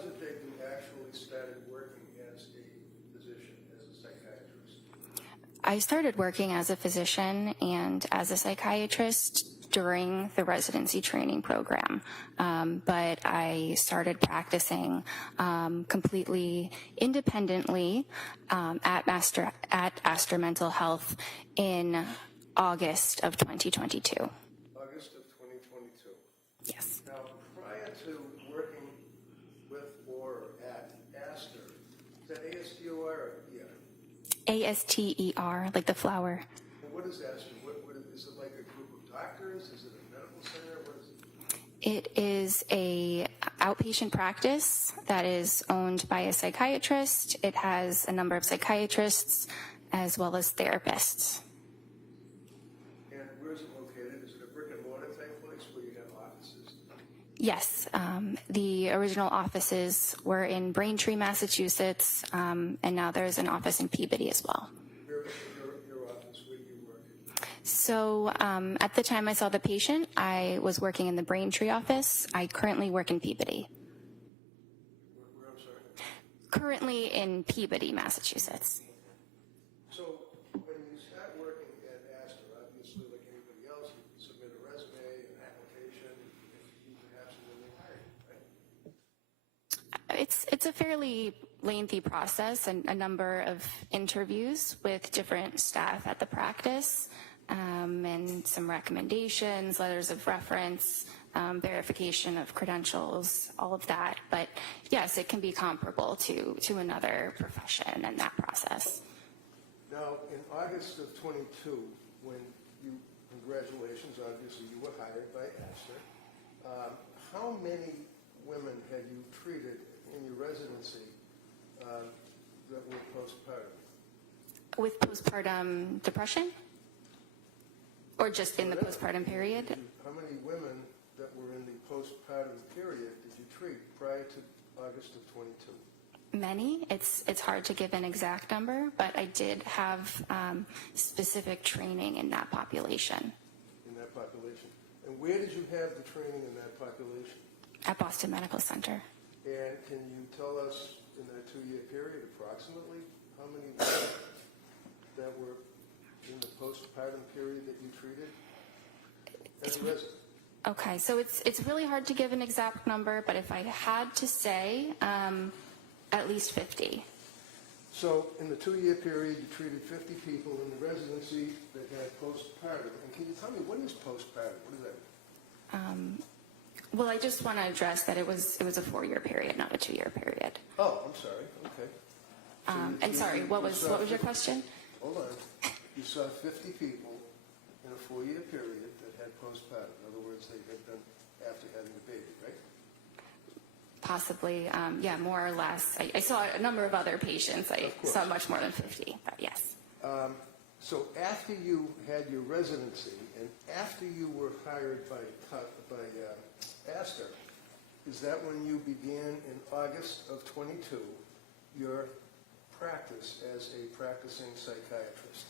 was it that you actually started working as a physician, as a psychiatrist? I started working as a physician and as a psychiatrist during the residency training program, but I started practicing completely independently at Astor Mental Health in August of 2022. August of 2022. Yes. Now, prior to working with or at Astor, is that A-S-T-O-R or E-R? ASTER, like the flower. And what is Astor? What is it, like a group of doctors? Is it a medical center? What is it? It is a outpatient practice that is owned by a psychiatrist. It has a number of psychiatrists as well as therapists. And where is it located? Is it a brick and mortar type place where you have offices? Yes, the original offices were in Braintree, Massachusetts, and now there's an office in Peabody as well. Your office, where do you work? So at the time I saw the patient, I was working in the Braintree office. I currently work in Peabody. Where, I'm sorry? Currently in Peabody, Massachusetts. So when you start working at Astor, obviously like anybody else, you submit a resume, an application, if you perhaps when they hire you, right? It's a fairly lengthy process and a number of interviews with different staff at the practice, and some recommendations, letters of reference, verification of credentials, all of that. But yes, it can be comparable to another profession in that process. Now, in August of 22, when you, congratulations, obviously you were hired by Astor, how many women had you treated in your residency that were postpartum? With postpartum depression? Or just in the postpartum period? How many women that were in the postpartum period did you treat prior to August of 22? Many. It's hard to give an exact number, but I did have specific training in that population. In that population. And where did you have the training in that population? At Boston Medical Center. And can you tell us in that 2-year period approximately how many women that were in the postpartum period that you treated as a resident? Okay, so it's really hard to give an exact number, but if I had to say, at least 50. So in the 2-year period, you treated 50 people in the residency that had postpartum. And can you tell me, what is postpartum? What is that? Well, I just want to address that it was a 4-year period, not a 2-year period. Oh, I'm sorry. Okay. And sorry, what was your question? Hold on. You saw 50 people in a 4-year period that had postpartum. In other words, they had been after having a baby, right? Possibly, yeah, more or less. I saw a number of other patients. I saw much more than 50, but yes. So after you had your residency and after you were hired by Astor, is that when you began in August of 22 your practice as a practicing psychiatrist?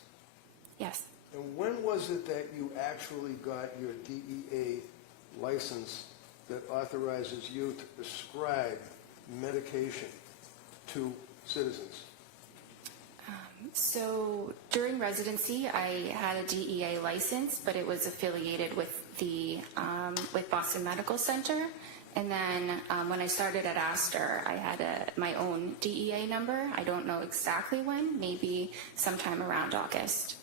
Yes. And when was it that you actually got your DEA license that authorizes you to prescribe medication to citizens? So during residency, I had a DEA license, but it was affiliated with the with Boston Medical Center. And then when I started at Astor, I had my own DEA number. I don't know exactly when, maybe sometime around August.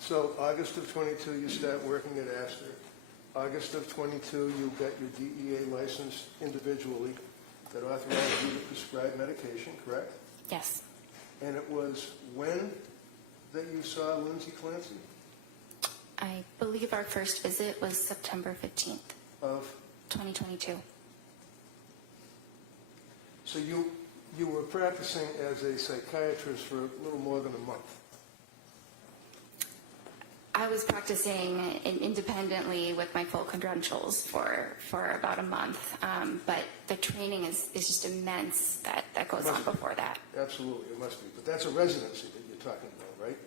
So August of 22, you start working at Astor. August of 22, you got your DEA license individually that authorized you to prescribe medication, correct? Yes. And it was when that you saw Lindsay Clancy? I believe our first visit was September 15th. Of? 2022. So you were practicing as a psychiatrist for a little more than a month. I was practicing independently with my full credentials for about a month, but the training is just immense that goes on before that. Absolutely, it must be. But that's a residency that you're talking about, right?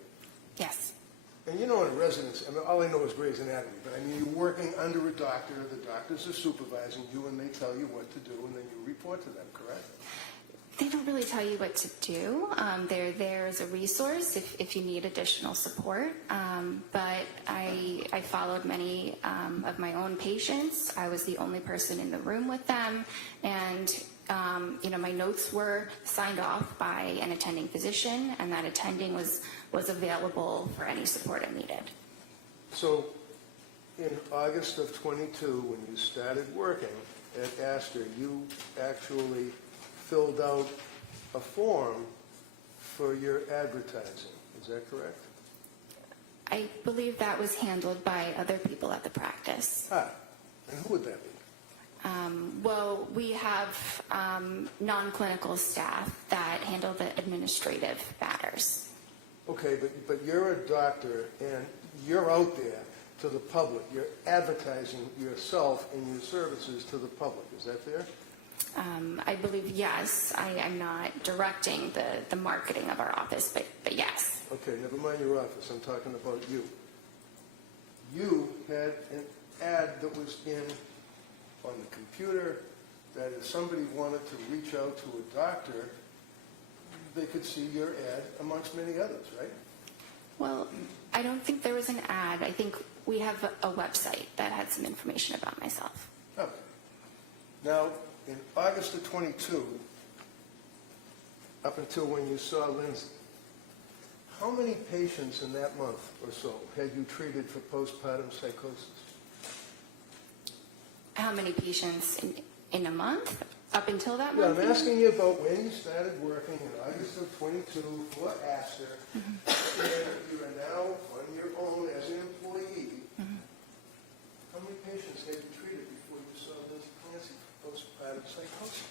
Yes. And you know in a residency, I mean, all I know is Grey's Anatomy, but I mean, you're working under a doctor, the doctors are supervising you, and they tell you what to do, and then you report to them, correct? They don't really tell you what to do. They're there as a resource if you need additional support. But I followed many of my own patients. I was the only person in the room with them. And, my notes were signed off by an attending physician, and that attending was available for any support I needed. So in August of 22, when you started working at Astor, you actually filled out a form for your advertising. Is that correct? I believe that was handled by other people at the practice. And who would that be? Well, we have non-clinical staff that handle the administrative matters. Okay, but you're a doctor, and you're out there to the public. You're advertising yourself and your services to the public. Is that fair? I believe yes. I'm not directing the marketing of our office, but yes. Okay, never mind your office. I'm talking about you. You had an ad that was on the computer that if somebody wanted to reach out to a doctor, they could see your ad amongst many others, right? Well, I don't think there was an ad. I think we have a website that had some information about myself. Okay. Now, in August of 22, up until when you saw Lindsay, how many patients in that month or so had you treated for postpartum psychosis? How many patients in a month up until that Yeah, month? I'm asking you about when you started working in August of 22 for Astor, and you are now on your own as an employee. How many patients had you treated before you saw Lindsay Clancy for postpartum psychosis?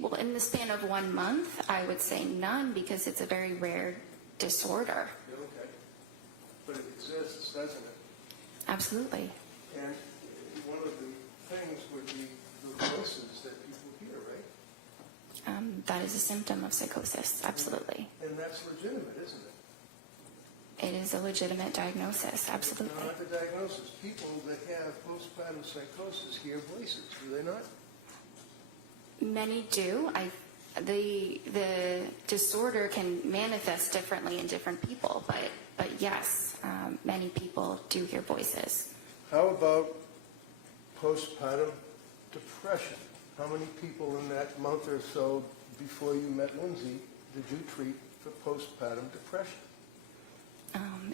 Well, in the span of 1 month, I would say none because it's a very rare disorder. Okay. But it exists, doesn't it? Absolutely. And one of the things would be the voices that people hear, right? That is a symptom of psychosis, absolutely. And that's legitimate, isn't it? It is a legitimate diagnosis, absolutely. It's not the diagnosis. People that have postpartum psychosis hear voices, do they not? Many do. The disorder can manifest differently in different people, but yes, many people do hear voices. How about postpartum depression? How many people in that month or so before you met Lindsay did you treat for postpartum depression?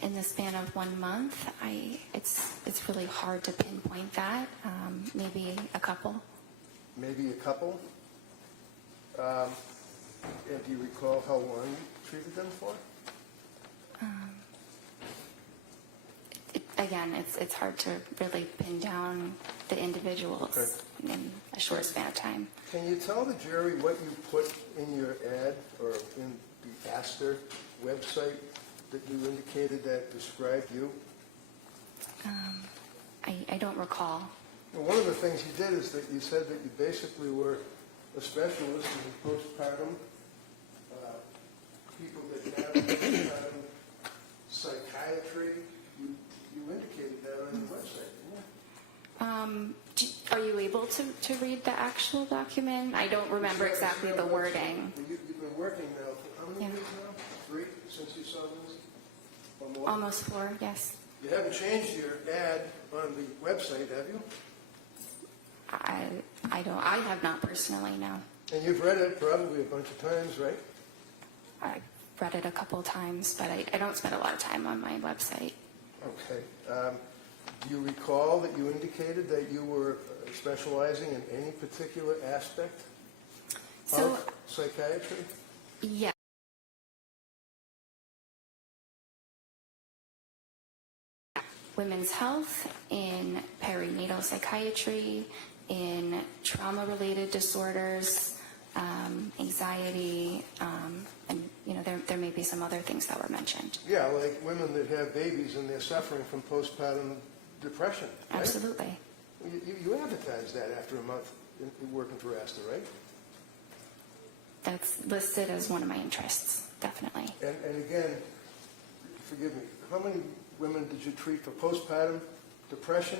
In the span of 1 month, it's really hard to pinpoint that. Maybe a couple. Maybe a couple? And do you recall how long you treated them for? Again, it's hard to really pin down the individuals in a short span of time. Can you tell the jury what you put in your ad or in the Astor website that you indicated that described you? I don't recall. Well, one of the things you did is that you said that you basically were a specialist in postpartum, people that have postpartum psychiatry. You indicated that on your website, didn't you? Are you able to read the actual document? I don't remember exactly the wording. You've been working now for how many years now? 3 since you saw Lindsay? Or more? Almost 4, yes. You haven't changed your ad on the website, have you? I have not personally, no. And you've read it probably a bunch of times, right? I've read it a couple times, but I don't spend a lot of time on my website. Okay. Do you recall that you indicated that you were specializing in any particular aspect of psychiatry? Yeah. Women's health, in perinatal psychiatry, in trauma-related disorders, anxiety, and there may be some other things that were mentioned. Yeah, like women that have babies and they're suffering from postpartum depression. Right? Absolutely. You advertised that after a month working for Astor, right? That's listed as one of my interests, definitely. And again, forgive me, how many women did you treat for postpartum depression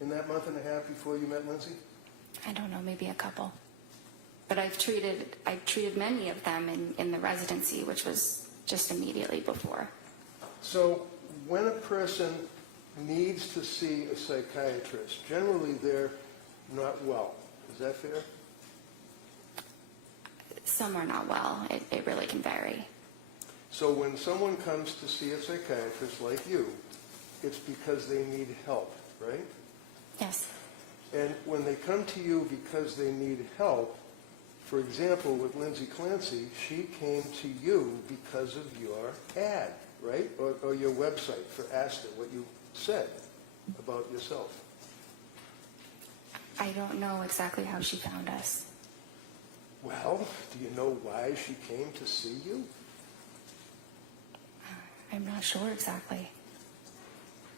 in that month and a half before you met Lindsay? I don't know, maybe a couple. But I've treated many of them in the residency, which was just immediately before. So when a person needs to see a psychiatrist, generally they're not well. Is that fair? Some are not well. It really can vary. So when someone comes to see a psychiatrist like you, it's because they need help, right? Yes. And when they come to you because they need help, for example, with Lindsay Clancy, she came to you because of your ad, right? Or your website for Astor, what you said about yourself. I don't know exactly how she found us. Well, do you know why she came to see you? I'm not sure exactly.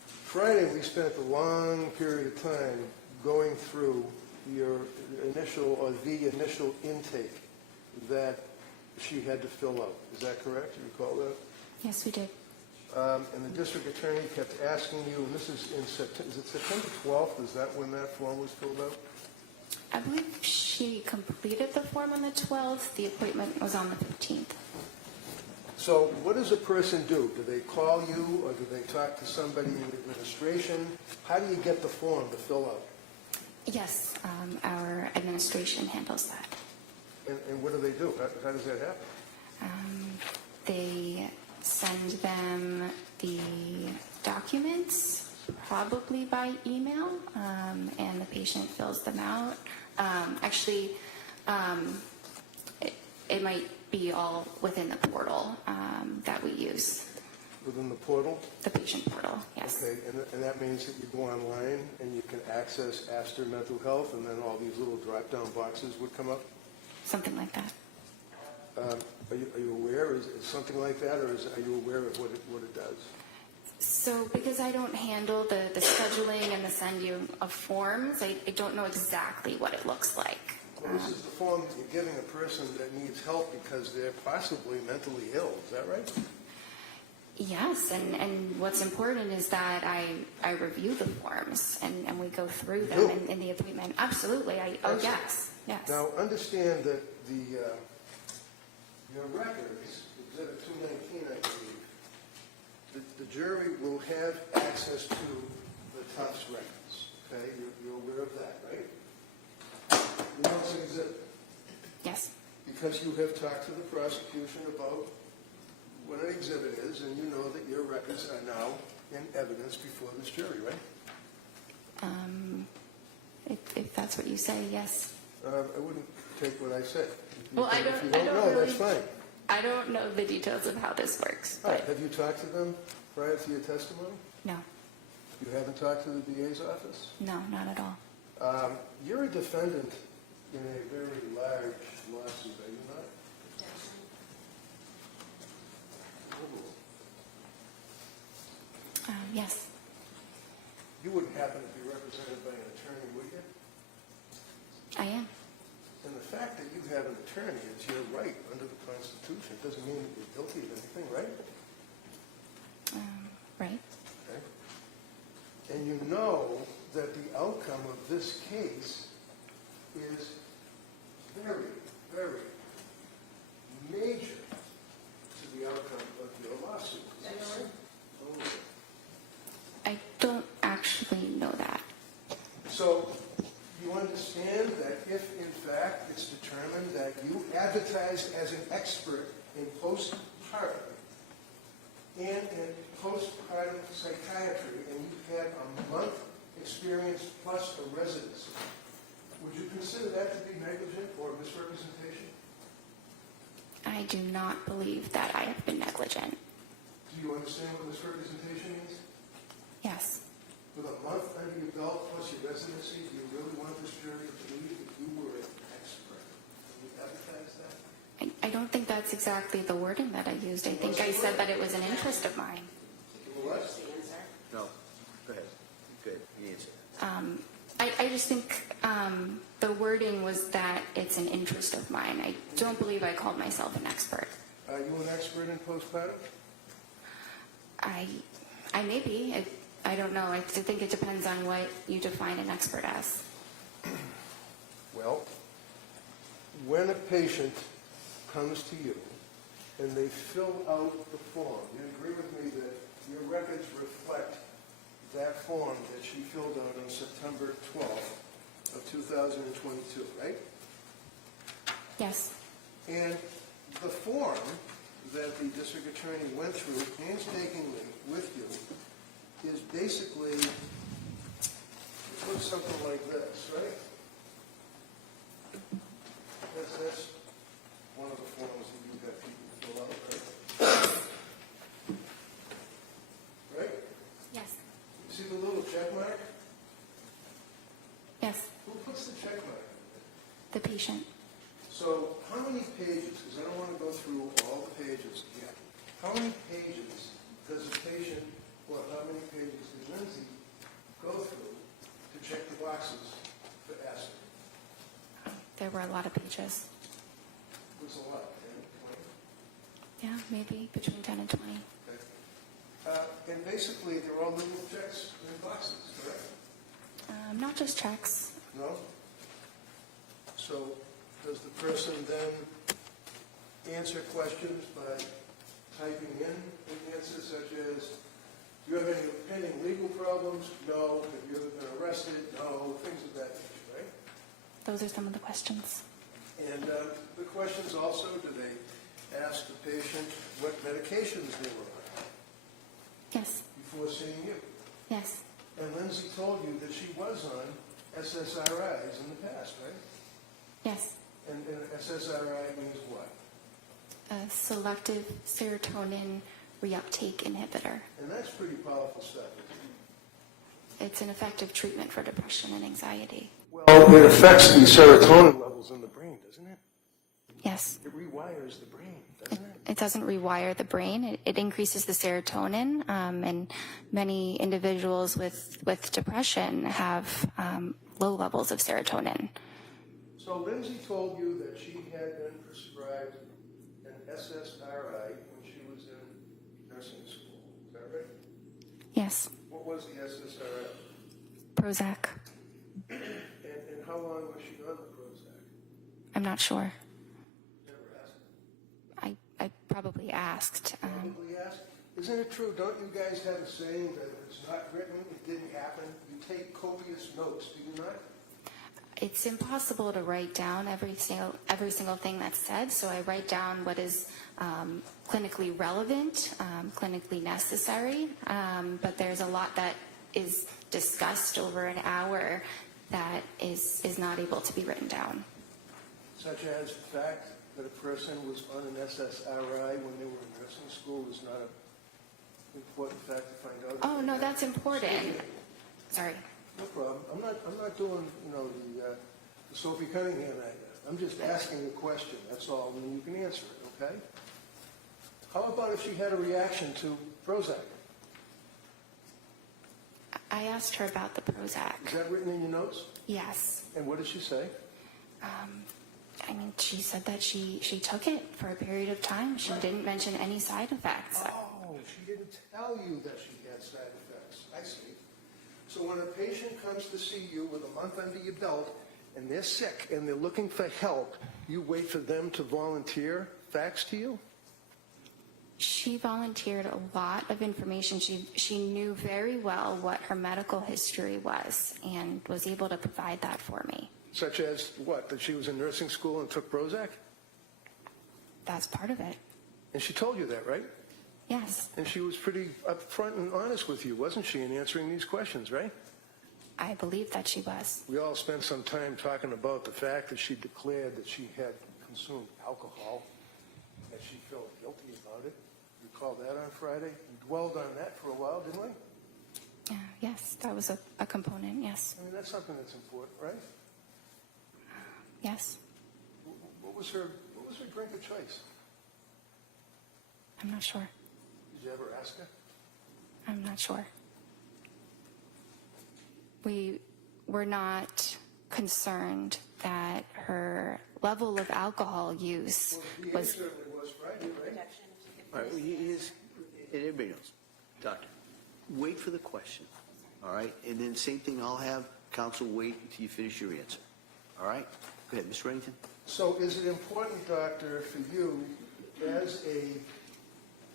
Friday, we spent a long period of time going through your initial, or the initial intake that she had to fill out. Is that correct? You recall that? Yes, we did. And the district attorney kept asking you, and this is in September, is it September 12th? Is that when that form was filled out? I believe she completed the form on the 12th. The appointment was on the 15th. So what does a person do? Do they call you, or do they talk to somebody in administration? How do you get the form to fill out? Yes, our administration handles that. And what do they do? How does that happen? They send them the documents, probably by email, and the patient fills them out. Actually, it might be all within the portal that we use. Within the portal? The patient portal, yes. Okay, and that means that you go online and you can access Astor Mental Health, and then all these little drop-down boxes would come up? Something like that. Are you aware? Is it something like that, or are you aware of what it does? So because I don't handle the scheduling and the sending of forms, I don't know exactly what it looks like. Well, this is the form that you're giving a person that needs help because they're possibly mentally ill. Is that right? Yes, and what's important is that I review the forms and we go through them in the appointment. Absolutely. Yes. Now, understand that your records, Exhibit 219, I believe, the jury will have access to the Tufts records. Okay? You're aware of that, right? You know it's an exhibit. Yes. Because you have talked to the prosecution about what an exhibit is, and you know that your records are now in evidence before this jury, right? If that's what you say, yes. I wouldn't take what I said. Well, If you don't know, really, that's fine. I don't know the details of how this works. All right. But Have you talked to them prior to your testimony? no, You haven't talked to the DA's office? no, not at all. You're a defendant in a very large lawsuit, are you not? Yes. You wouldn't happen to be represented by an attorney, would you? I am. And the fact that you have an attorney is your right under the Constitution. It doesn't mean that you're guilty of anything, right? Right. Okay. And you know that the outcome of this case is very, very major to the outcome of your lawsuit. Is that right? Oh. I don't actually know that. So you understand that if, in fact, it's determined that you advertised as an expert in postpartum and in postpartum psychiatry, and you had a month experience plus a residency, would you consider that to be negligent or misrepresentation? I do not believe that I have been negligent. Do you understand what misrepresentation means? Yes. With a month under your belt plus your residency, do you really want this jury to believe that you were an expert? Can you advertise that? I don't think that's exactly the wording that I used. I think I said that it was an interest of mine. What? No. Go ahead. Good. You answer. I just think the wording was that it's an interest of mine. I don't believe I called myself an expert. Are you an expert in postpartum? I may be. I don't know. I think it depends on what you define an expert as. Well, when a patient comes to you and they fill out the form, you agree with me that your records reflect that form that she filled out on September 12th of 2022, right? Yes. And the form that the district attorney went through painstakingly with you is basically, it looks something like this, right? That's one of the forms that you got people fill out, right? Right? Yes. You see the little check mark? Yes. Who puts the check mark? The patient. So how many pages, because I don't want to go through all the pages yet, how many pages does a patient, or how many pages did Lindsay go through to check the boxes for Astor? There were a lot of pages. It was a lot, 10, 20? Yeah, maybe between 10 and 20. Okay. And basically, they're all little checks in boxes, correct? Not just checks. No? So does the person then answer questions by typing in answers such as, do you have any pending legal problems? No. Have you ever been arrested? No. Things of that nature, right? Those are some of the questions. And the questions also, do they ask the patient what medications they were on Yes. before seeing you? Yes. And Lindsay told you that she was on SSRIs in the past, right? Yes. And SSRI means what? A selective serotonin reuptake inhibitor. And that's pretty powerful stuff, isn't it? It's an effective treatment for depression and anxiety. Well, it affects the serotonin levels in the brain, doesn't it? Yes. It rewires the brain, doesn't it? It doesn't rewire the brain. It increases the serotonin, and many individuals with depression have low levels of serotonin. So Lindsay told you that she had been prescribed an SSRI when she was in nursing school. Is that right? Yes. What was the SSRI? Prozac. And how long was she on the Prozac? I'm not sure. Never asked. I probably asked. Probably asked. Isn't it true? Don't you guys have a saying that if it's not written, it didn't happen? You take copious notes, do you not? It's impossible to write down every single thing that's said, so I write down what is clinically relevant, clinically necessary, but there's a lot that is discussed over an hour that is not able to be written down. Such as the fact that a person was on an SSRI when they were in nursing school is not an important fact to find out. Oh, no, that's important. Sorry. No problem. I'm not doing, the Sophie Cunningham act. I'm just asking a question, that's all, and you can answer it, okay? How about if she had a reaction to Prozac? I asked her about the Prozac. Is that written in your notes? Yes. And what did she say? She said that she took it for a period of time. She didn't mention any side effects. Oh, she didn't tell you that she had side effects. I see. So when a patient comes to see you with a month under your belt and they're sick and they're looking for help, you wait for them to volunteer facts to you? She volunteered a lot of information. She knew very well what her medical history was and was able to provide that for me. Such as what? That she was in nursing school and took Prozac? That's part of it. And she told you that, right? Yes. And she was pretty upfront and honest with you, wasn't she, in answering these questions, right? I believe that she was. We all spent some time talking about the fact that she declared that she had consumed alcohol, that she felt guilty about it. Recall that on Friday? We dwelled on that for a while, didn't we? Yes, that was a component, yes. I mean, that's something that's important, right? Yes. What was her drink of choice? I'm not sure. Did you ever ask her? I'm not sure. We were not concerned that her level of alcohol use Well, the was... certainly was Friday, right? All right, everybody knows. Doctor, wait for the question, all right? And then same thing, I'll have counsel wait until you finish your answer, all right? Go ahead, Mr. Reddington. So is it important, doctor, for you as a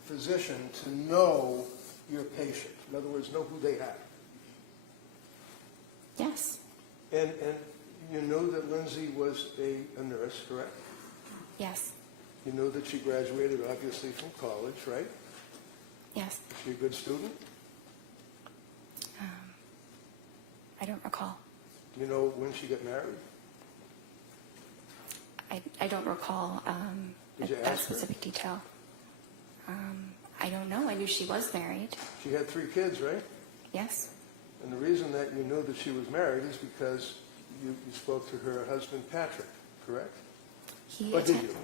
physician to know your patient? In other words, know who they are? Yes. And you know that Lindsay was a nurse, correct? Yes. You know that she graduated, obviously, from college, right? Yes. Is she a good student? I don't recall. You know when she got married? I don't recall Did you that ask her? specific detail. I don't know. I knew she was married. She had 3 kids, right? Yes. And the reason that you knew that she was married is because you spoke to her husband, Patrick, correct? He Or did you?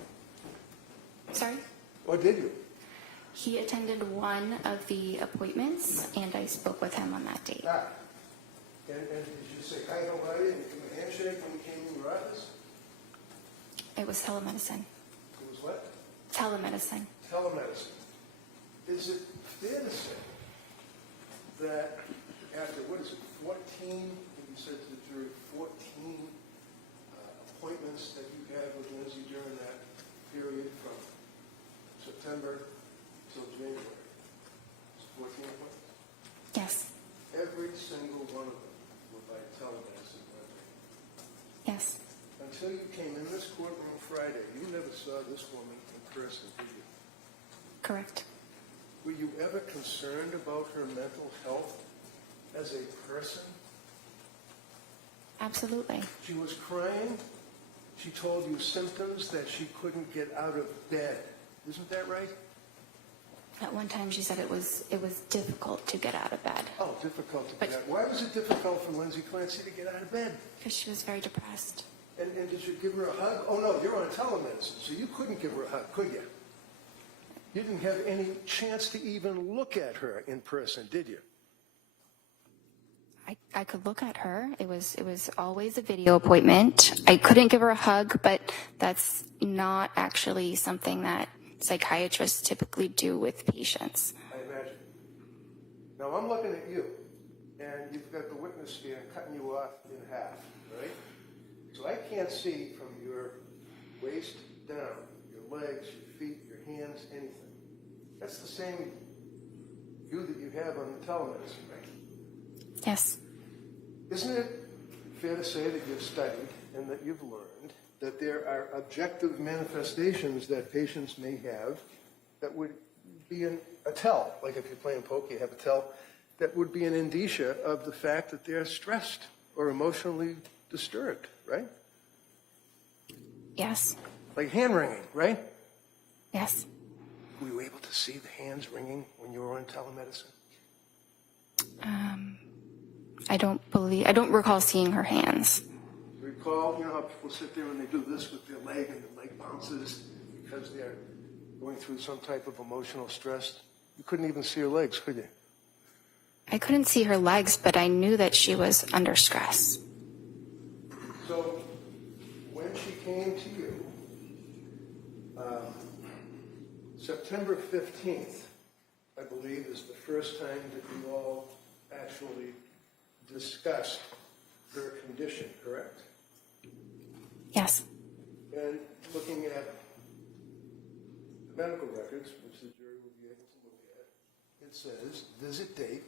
Sorry? Or did you? He attended one of the appointments, and I spoke with him on that date. Ah. And did you say, hi, how are you? And give him a handshake when you came in your office? It was telemedicine. It was what? Telemedicine. Telemedicine. Is it fair to say that after, 14, you said to the jury, 14 appointments that you had with Lindsay during that period from September till January? 14 appointments? Yes. Every single one of them were by telemedicine, weren't they? Yes. Until you came in this courtroom Friday, you never saw this woman in person, did you? Correct. Were you ever concerned about her mental health as a person? Absolutely. She was crying. She told you symptoms that she couldn't get out of bed. Isn't that right? At one time, she said it was difficult to get out of bed Oh, difficult to But- get out. Why was it difficult for Lindsay Clancy to get out of bed? because she was very depressed. And did you give her a hug? Oh, no, you're on telemedicine, so you couldn't give her a hug, could you? You didn't have any chance to even look at her in person, did you? I could look at her. It was always a video appointment. I couldn't give her a hug, but that's not actually something that psychiatrists typically do with patients. I imagine. Now, I'm looking at you, and you've got the witness stand cutting you off in half, right? So I can't see from your waist down, your legs, your feet, your hands, anything. That's the same view that you have on the telemedicine, right? Yes. Isn't it fair to say that you've studied and that you've learned that there are objective manifestations that patients may have that would be a tell, like if you're playing poker, you have a tell, that would be an indicia of the fact that they're stressed or emotionally disturbed, right? Yes. Like hand wringing, right? Yes. Were you able to see the hands wringing when you were on telemedicine? I don't recall seeing her hands. Recall, you know how people sit there and they do this with their leg and the leg bounces because they're going through some type of emotional stress? You couldn't even see her legs, could you? I couldn't see her legs, but I knew that she was under stress. So when she came to you, September 15th, I believe, is the first time that you all actually discussed her condition, correct? Yes. And looking at the medical records, which the jury will be able to look at, it says, visit date,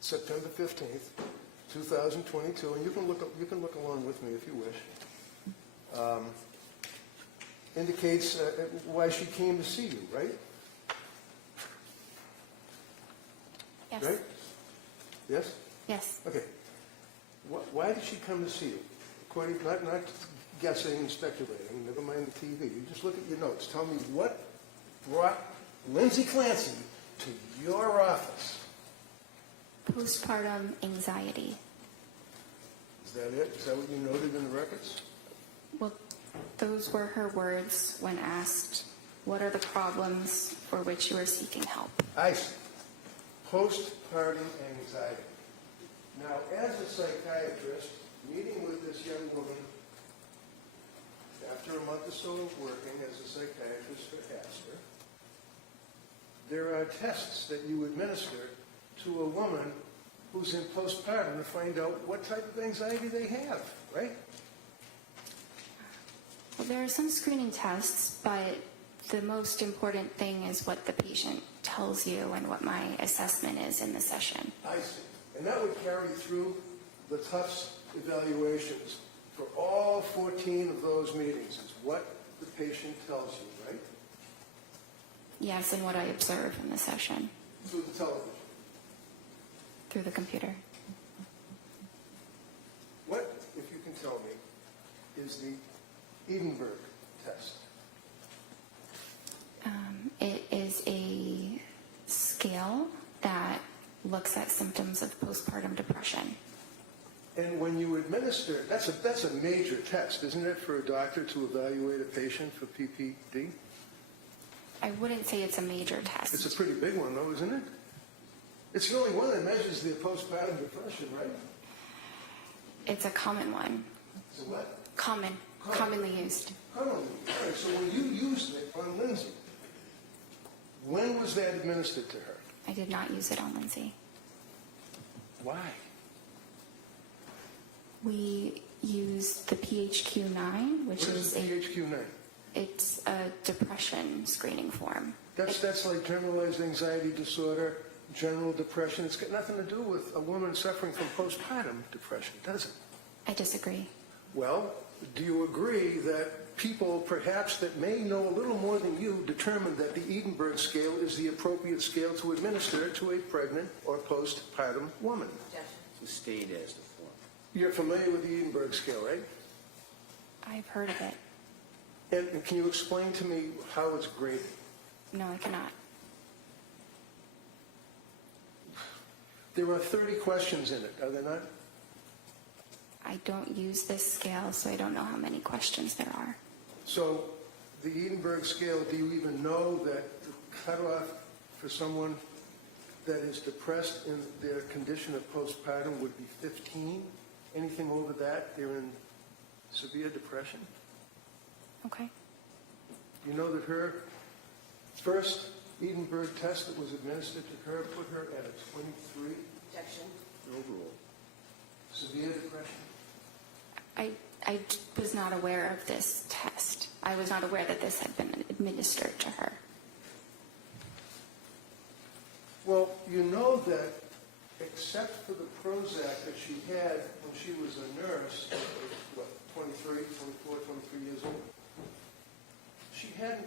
September 15th, 2022, and you can look along with me if you wish, indicates why she came to see you, right? Yes. Right? Yes? Yes. Okay. Why did she come to see you? According, not guessing and speculating, never mind the TV. You just look at your notes. Tell me what brought Lindsay Clancy to your office. Postpartum anxiety. Is that it? Is that what you noted in the records? Well, those were her words when asked, what are the problems for which you are seeking help? I see. Postpartum anxiety. Now, as a psychiatrist, meeting with this young woman after a month or so of working as a psychiatrist for Astor, there are tests that you administer to a woman who's in postpartum to find out what type of anxiety they have, right? Well, there are some screening tests, but the most important thing is what the patient tells you and what my assessment is in the session. I see. And that would carry through the Tufts evaluations for all 14 of those meetings, is what the patient tells you, right? Yes, and what I observe in the session Through the television. through the computer. What, if you can tell me, is the Edinburgh test? It is a scale that looks at symptoms of postpartum depression. And when you administer, that's a major test, isn't it, for a doctor to evaluate a patient for PPD? I wouldn't say it's a major test. It's a pretty big one, though, isn't it? It's the only one that measures the postpartum depression, right? It's a common one. So what? Commonly used. Commonly. All right, so when you used it on Lindsay, when was that administered to her? I did not use it on Lindsay. Why? We used the PHQ-9, which What is is the PHQ-9? it's a depression screening form. That's like generalized anxiety disorder, general depression. It's got nothing to do with a woman suffering from postpartum depression, does it? I disagree. Well, do you agree that people perhaps that may know a little more than you determined that the Edinburgh scale is the appropriate scale to administer to a pregnant or postpartum woman? So state as the form. You're familiar with the Edinburgh scale, right? I've heard of it. And can you explain to me how it's graded? No, I cannot. There are 30 questions in it, are there not? I don't use this scale, so I don't know how many questions there are. So the Edinburgh scale, do you even know that the cutoff for someone that is depressed in their condition of postpartum would be 15? Anything over that, they're in severe depression? Okay. You know that her first Edinburgh test that was administered to her put her at a 23 overall. Severe depression? I was not aware of this test. I was not aware that this had been administered to her. Well, you know that except for the Prozac that she had when she was a nurse, what, 23, 24, 23 years old, she hadn't,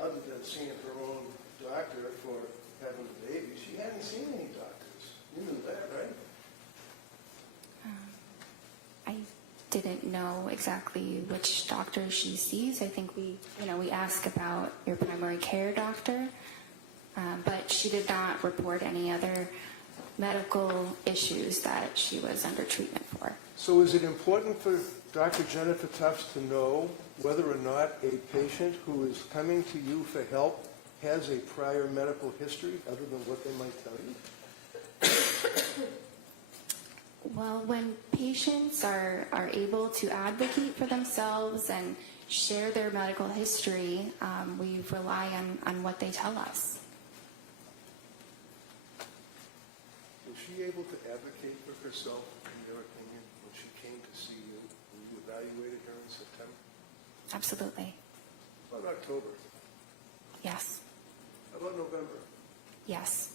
other than seeing her own doctor for having a baby, she hadn't seen any doctors. You knew that, right? I didn't know exactly which doctor she sees. I think we ask about your primary care doctor, but she did not report any other medical issues that she was under treatment for. So is it important for Dr. Jennifer Tufts to know whether or not a patient who is coming to you for help has a prior medical history other than what they might tell you? Well, when patients are able to advocate for themselves and share their medical history, we rely on what they tell us. Was she able to advocate for herself, in your opinion, when she came to see you, when you evaluated her in September? Absolutely. How about October? Yes. How about November? Yes.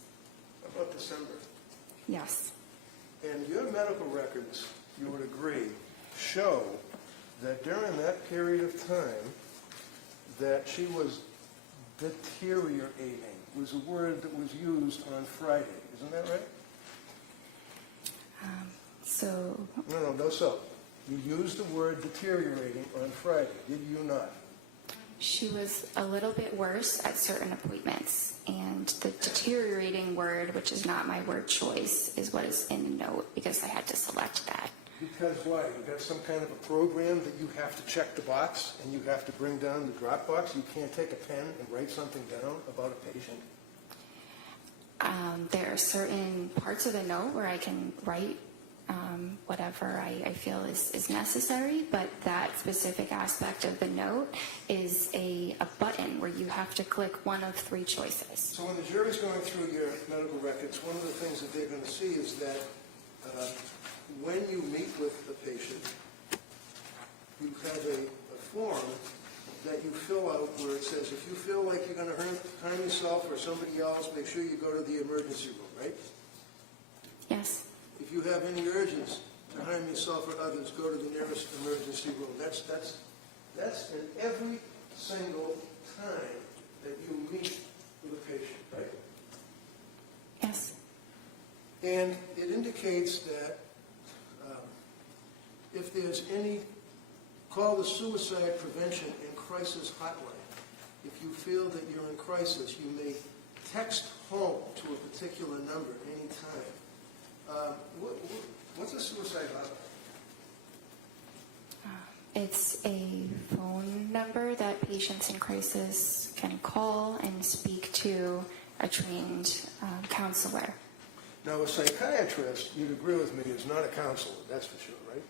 How about December? Yes. And your medical records, you would agree, show that during that period of time that she was deteriorating, was a word that was used on Friday. Isn't that right? So No, so. You used the word deteriorating on Friday, did you not? she was a little bit worse at certain appointments, and the deteriorating word, which is not my word choice, is what is in the note because I had to select that. Because why? You got some kind of a program that you have to check the box and you have to bring down the drop box? You can't take a pen and write something down about a patient? There are certain parts of the note where I can write whatever I feel is necessary, but that specific aspect of the note is a button where you have to click one of 3 choices. So when the jury's going through your medical records, one of the things that they're going to see is that when you meet with the patient, you have a form that you fill out where it says, if you feel like you're going to harm yourself or somebody else, make sure you go to the emergency room, right? Yes. If you have any urges to harm yourself or others, go to the nearest emergency room. That's in every single time that you meet with a patient, right? Yes. And it indicates that if there's any, call the Suicide Prevention and Crisis Hotline. If you feel that you're in crisis, you may text home to a particular number anytime. What's a suicide hotline? It's a phone number that patients in crisis can call and speak to a trained counselor. Now, a psychiatrist, you'd agree with me, is not a counselor, that's for sure, right?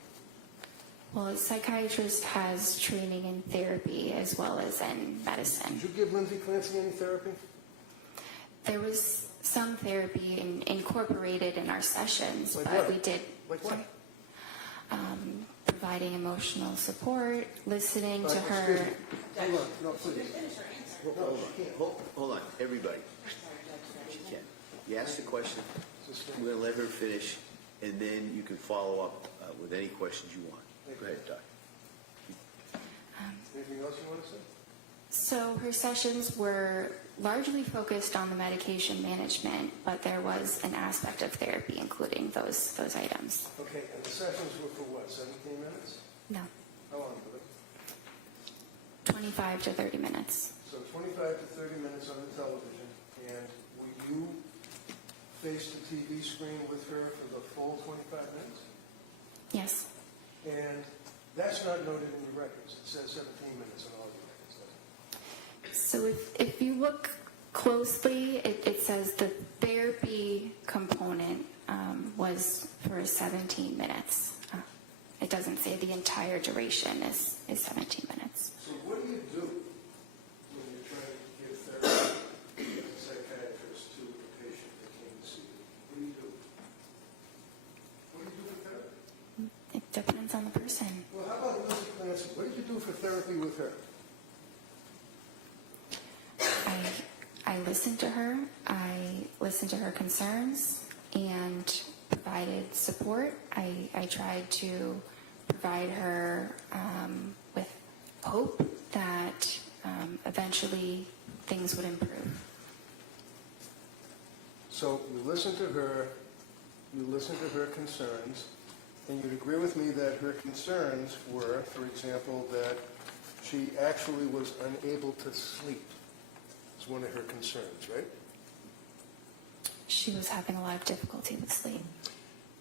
Well, a psychiatrist has training in therapy as well as in medicine. Did you give Lindsay Clancy any therapy? There was some therapy incorporated in our sessions, Like but what? we did Like what? providing emotional support, listening to Excuse her. me. Hold on, no, please. Hold on, everybody. She can. You ask the question, we're going to let her finish, and then you can follow up with any questions you want. Go ahead, Doc. Anything else you want to say? So her sessions were largely focused on the medication management, but there was an aspect of therapy including those items. Okay, and the sessions were for what, 17 minutes? No, How long were they? 25 to 30 minutes. So 25 to 30 minutes on the television, and will you face the TV screen with her for the full 25 minutes? Yes. And that's not noted in your records. It says 17 minutes on all your records, doesn't it? So if you look closely, it says the therapy component was for 17 minutes. It doesn't say the entire duration is 17 minutes. So what do you do when you're trying to give therapy as a psychiatrist to a patient that came to see you? What do you do? What do you do for therapy? It depends on the person. Well, how about Lindsay Clancy? What did you do for therapy with her? I listened to her. I listened to her concerns and provided support. I tried to provide her with hope that eventually things would improve. So you listened to her, you listened to her concerns, and you'd agree with me that her concerns were, for example, that she actually was unable to sleep. It's one of her concerns, right? She was having a lot of difficulty with sleep.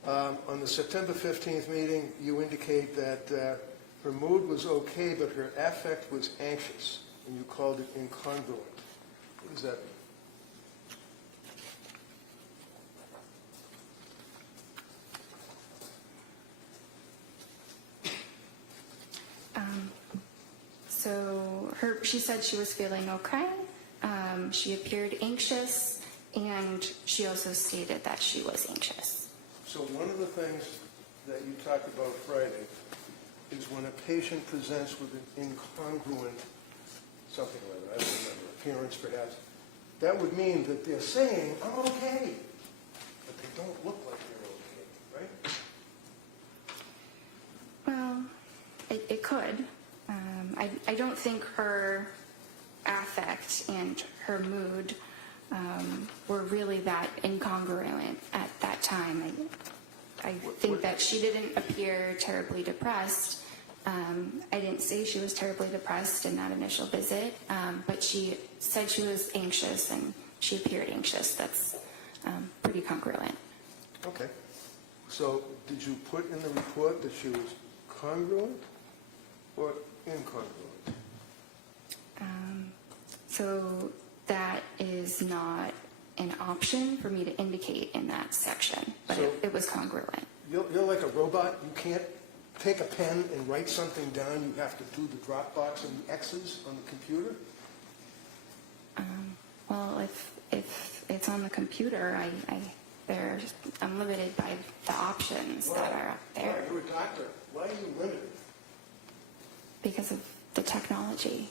On the September 15th meeting, you indicate that her mood was okay, but her affect was anxious, and you called it incongruent. What does that mean? So she said she was feeling okay. She appeared anxious, and she also stated that she was anxious. So one of the things that you talked about Friday is when a patient presents with an incongruent something or other, I don't remember, appearance perhaps, that would mean that they're saying, I'm okay, but they don't look like they're okay, right? Well, it could. I don't think her affect and her mood were really that incongruent at that time. I think that she didn't appear terribly depressed. I didn't say she was terribly depressed in that initial visit, but she said she was anxious and she appeared anxious. That's pretty congruent. Okay. So did you put in the report that she was congruent or incongruent? So that is not an option for me to indicate in that section, but So- it was congruent. You're like a robot. You can't take a pen and write something down. You have to do the drop box and the X's on the computer. Well, if it's on the computer, I'm limited by the options that are up there You're a doctor. Why are you limited? because of the technology.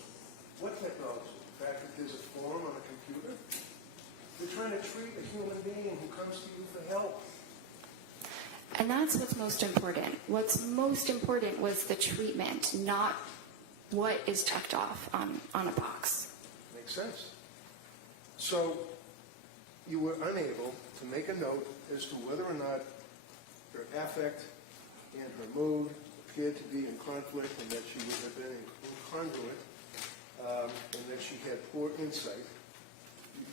What technology? The fact that there's a form on a computer? You're trying to treat a human being who comes to you for help. And that's what's most important. What's most important was the treatment, not what is checked off on a box. Makes sense. So you were unable to make a note as to whether or not her affect and her mood appeared to be in conflict, and that she would have been incongruent, and that she had poor insight.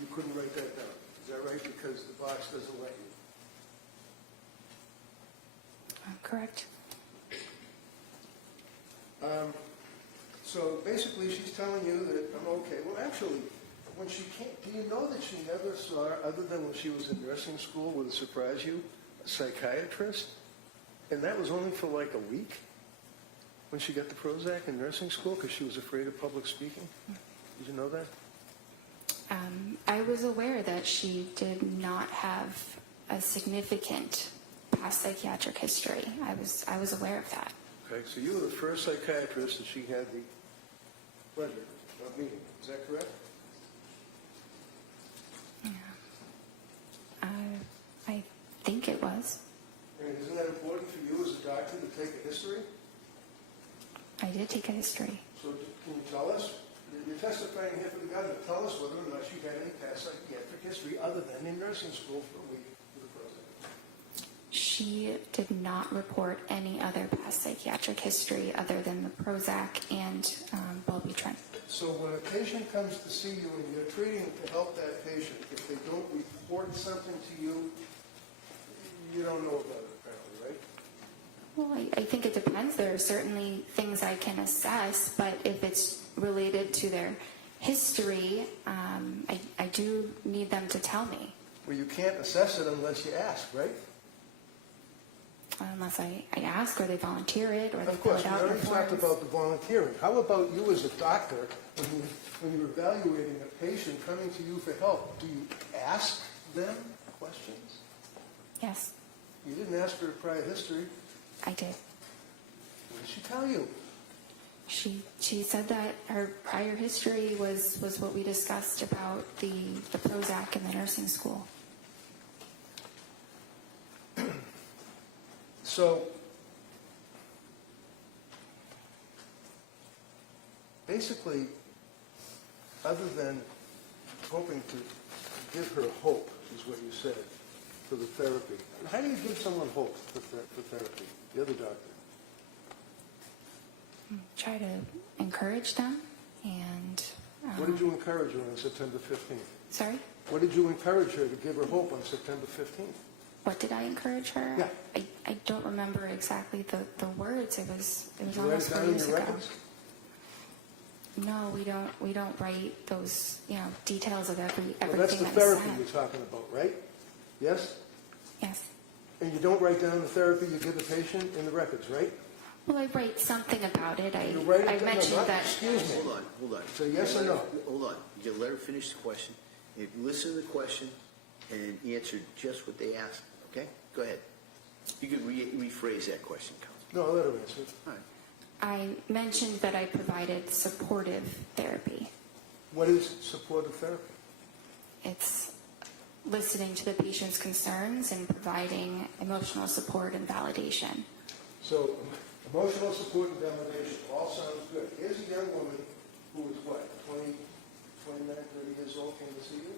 You couldn't write that down. Is that right? Because the box doesn't let you. Correct. So basically, she's telling you that I'm okay. Well, actually, when she can't, do you know that she never saw, other than when she was in nursing school, would it surprise you, a psychiatrist? And that was only for like a week when she got the Prozac in nursing school because she was afraid of public speaking? Did you know that? I was aware that she did not have a significant past psychiatric history. I was aware of that. Okay, so you were the first psychiatrist that she had the pleasure of meeting. Is that correct? I think it was. And isn't that important for you as a doctor to take a history? I did take a history. So can you tell us? You're testifying here for the government. Tell us whether or not she had any past psychiatric history other than in nursing school for a week with the Prozac. She did not report any other past psychiatric history other than the Prozac and Wellbutrin. So when a patient comes to see you and you're treating to help that patient, if they don't report something to you, you don't know about it apparently, right? Well, I think it depends. There are certainly things I can assess, but if it's related to their history, I do need them to tell me. Well, you can't assess it unless you ask, right? Unless I ask or they volunteer it or they Of fill course, it we out in already talked forms. about the volunteering. How about you as a doctor, when you're evaluating a patient coming to you for help, do you ask them questions? Yes, You didn't ask her prior history. I did. What did she tell you? She said that her prior history was what we discussed about the Prozac in the nursing school. So, basically, other than hoping to give her hope, is what you said, for the therapy. How do you give someone hope for therapy? The other doctor. Try to encourage them and... What did you encourage her on September 15th? Sorry? What did you encourage her to give her hope on September 15th? What did I encourage her? Yeah. I don't remember exactly the words. It was Did you write almost it 4 down in years your ago. records? No, we don't write those details of everything Well, that's the that's therapy said. you're talking about, right? Yes? Yes. And you don't write down the therapy you give the patient in the records, right? Well, I write something about it. You write it I down, mentioned not- that. Excuse me. Hold on. So yes or no? Hold on. You let her finish the question. You listen to the question and answer just what they asked, okay? Go ahead. You could rephrase that question, Counsel. No, I'll let her answer. All right. I mentioned that I provided supportive therapy. What is supportive therapy? It's listening to the patient's concerns and providing emotional support and validation. So emotional support and validation all sounds good. Here's a young woman who is what, 20, 29, 30 years old, came to see you?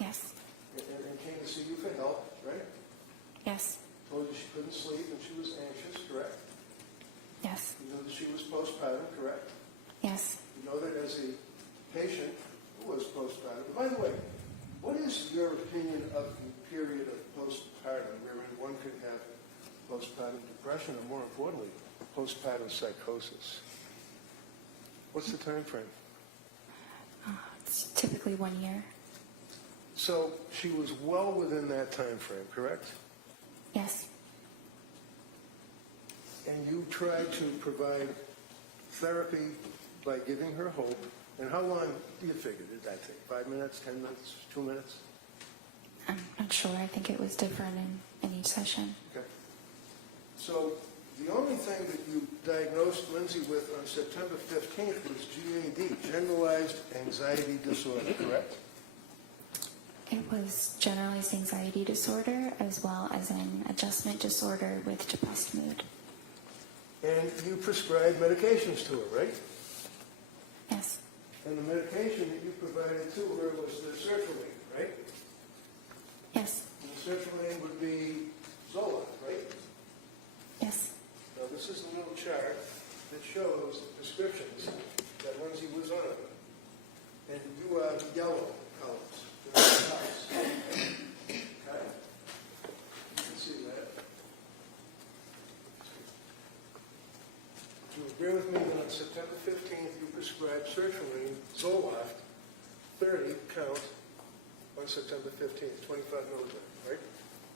Yes. And came to see you for help, right? Yes. Told you she couldn't sleep and she was anxious, correct? Yes. You know that she was postpartum, correct? Yes. You know that as a patient who was postpartum. By the way, what is your opinion of the period of postpartum wherein one could have postpartum depression or, more importantly, postpartum psychosis? What's the time frame? It's typically 1 year. So she was well within that time frame, correct? Yes. And you tried to provide therapy by giving her hope. And how long do you figure did that take? 5 minutes, 10 minutes, 2 minutes? I'm not sure. I think it was different in each session. Okay. So the only thing that you diagnosed Lindsay with on September 15th was GAD, Generalized Anxiety Disorder, correct? It was generalized anxiety disorder as well as an adjustment disorder with depressed mood. And you prescribed medications to her, right? Yes. And the medication that you provided to her was the sertraline, right? Yes. And the sertraline would be Zoloft, right? Yes. Now, this is a little chart that shows the prescriptions that Lindsay was on. And you are the yellow colors. Okay? You can see that. So bear with me that on September 15th, you prescribed sertraline, Zoloft, 30 count on September 15th, 25 milligrams, right?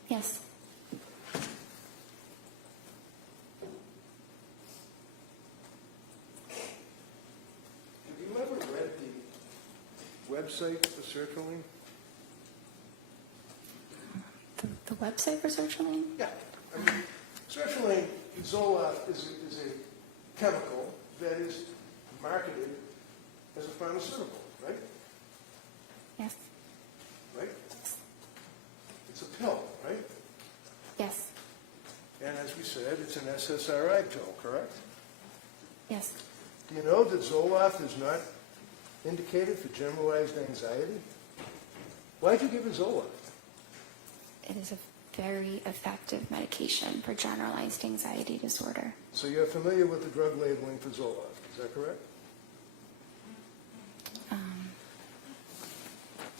Yes. Have you ever read the website for sertraline? The website for sertraline? Yeah. I mean, sertraline, Zoloft, is a chemical that is marketed as a pharmaceutical, right? Yes. Right? It's a pill, right? Yes. And as we said, it's an SSRI pill, correct? Yes. Do you know that Zoloft is not indicated for generalized anxiety? Why'd you give her Zoloft? It is a very effective medication for generalized anxiety disorder. So you're familiar with the drug labeling for Zoloft, is that correct?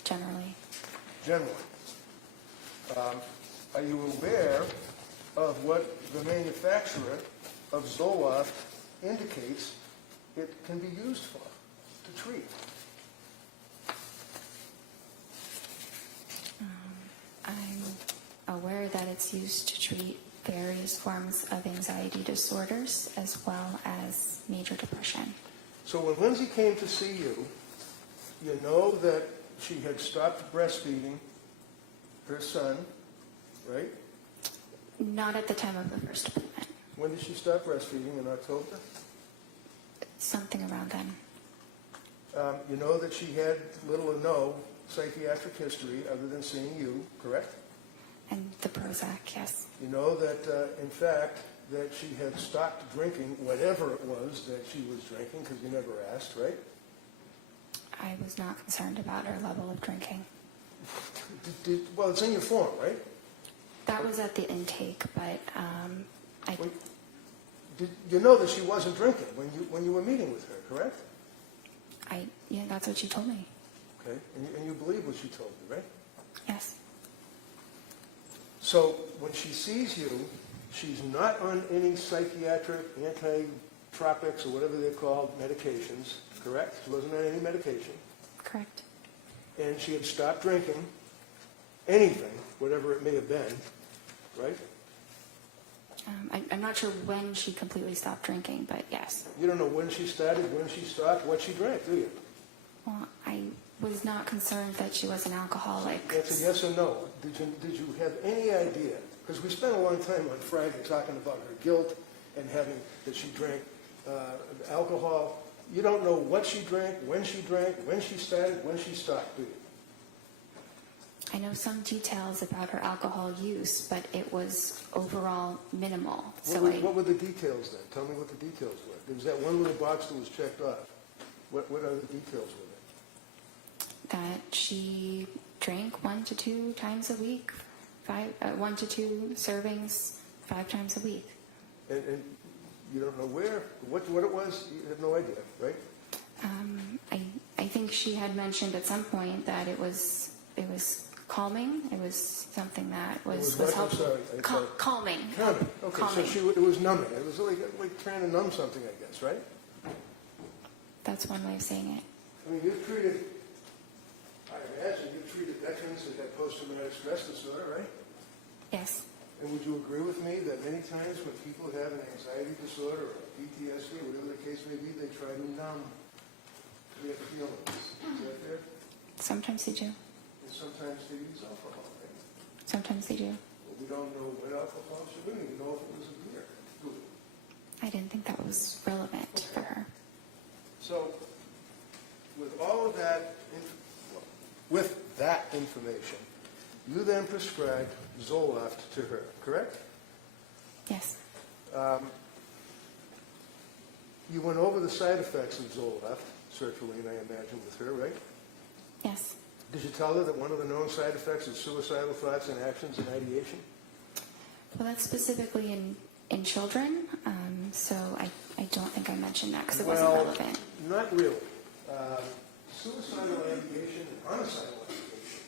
Generally. Generally. Are you aware of what the manufacturer of Zoloft indicates it can be used for, to treat? I'm aware that it's used to treat various forms of anxiety disorders as well as major depression. So when Lindsay came to see you, you know that she had stopped breastfeeding her son, right? Not at the time of the first appointment. When did she stop breastfeeding? In October? Something around then. You know that she had little or no psychiatric history other than seeing you, correct? And the Prozac, yes. You know that, in fact, that she had stopped drinking whatever it was that she was drinking, because you never asked, right? I was not concerned about her level of drinking. Well, it's in your form, right? That was at the intake, but You know that she wasn't drinking when you were meeting with her, correct? yeah, that's what she told me. Okay, and you believe what she told you, right? Yes. So when she sees you, she's not on any psychiatric, anti-tropics, or whatever they're called, medications, correct? She wasn't on any medication. Correct. And she had stopped drinking anything, whatever it may have been, right? I'm not sure when she completely stopped drinking, but yes. You don't know when she started, when she stopped, what she drank, do you? Well, I was not concerned that she was an alcoholic. That's a yes or no. Did you have any idea? Because we spent a long time on Friday talking about her guilt and that she drank alcohol. You don't know what she drank, when she started, when she stopped, do you? I know some details about her alcohol use, but it was overall minimal. What were the details then? Tell me what the details were. There was that one little box that was checked off. What other details were there? That she drank 1 to 2 times a week, 1 to 2 servings 5 times a week. And you don't know where, what it was? You have no idea, right? I think she had mentioned at some point that it was calming. It was something that was what? I'm helpful. sorry. Calming. Calming. Okay, Calming. so it was numbing. It was like trying to numb something, I guess, right? That's one way of saying it. I mean, I imagine you've treated veterans patients that had post-traumatic stress disorder, right? Yes. And would you agree with me that many times when people have an anxiety disorder or PTSD or whatever the case may be, they try to numb their feelings? Is that fair? Sometimes they do. And sometimes they use alcohol, right? Sometimes they do. But we don't know what alcohol should be. We don't even know if it was a beer. Do we? I didn't think that was relevant for her. So, with all of that, with that information, you then prescribed Zoloft to her, correct? Yes. You went over the side effects of Zoloft, sertraline, I imagine, with her, right? Yes. Did you tell her that one of the known side effects is suicidal thoughts and actions and ideation? Well, that's specifically in children, so I don't think I mentioned that because it wasn't relevant. Not really. Suicidal ideation and homicidal ideation,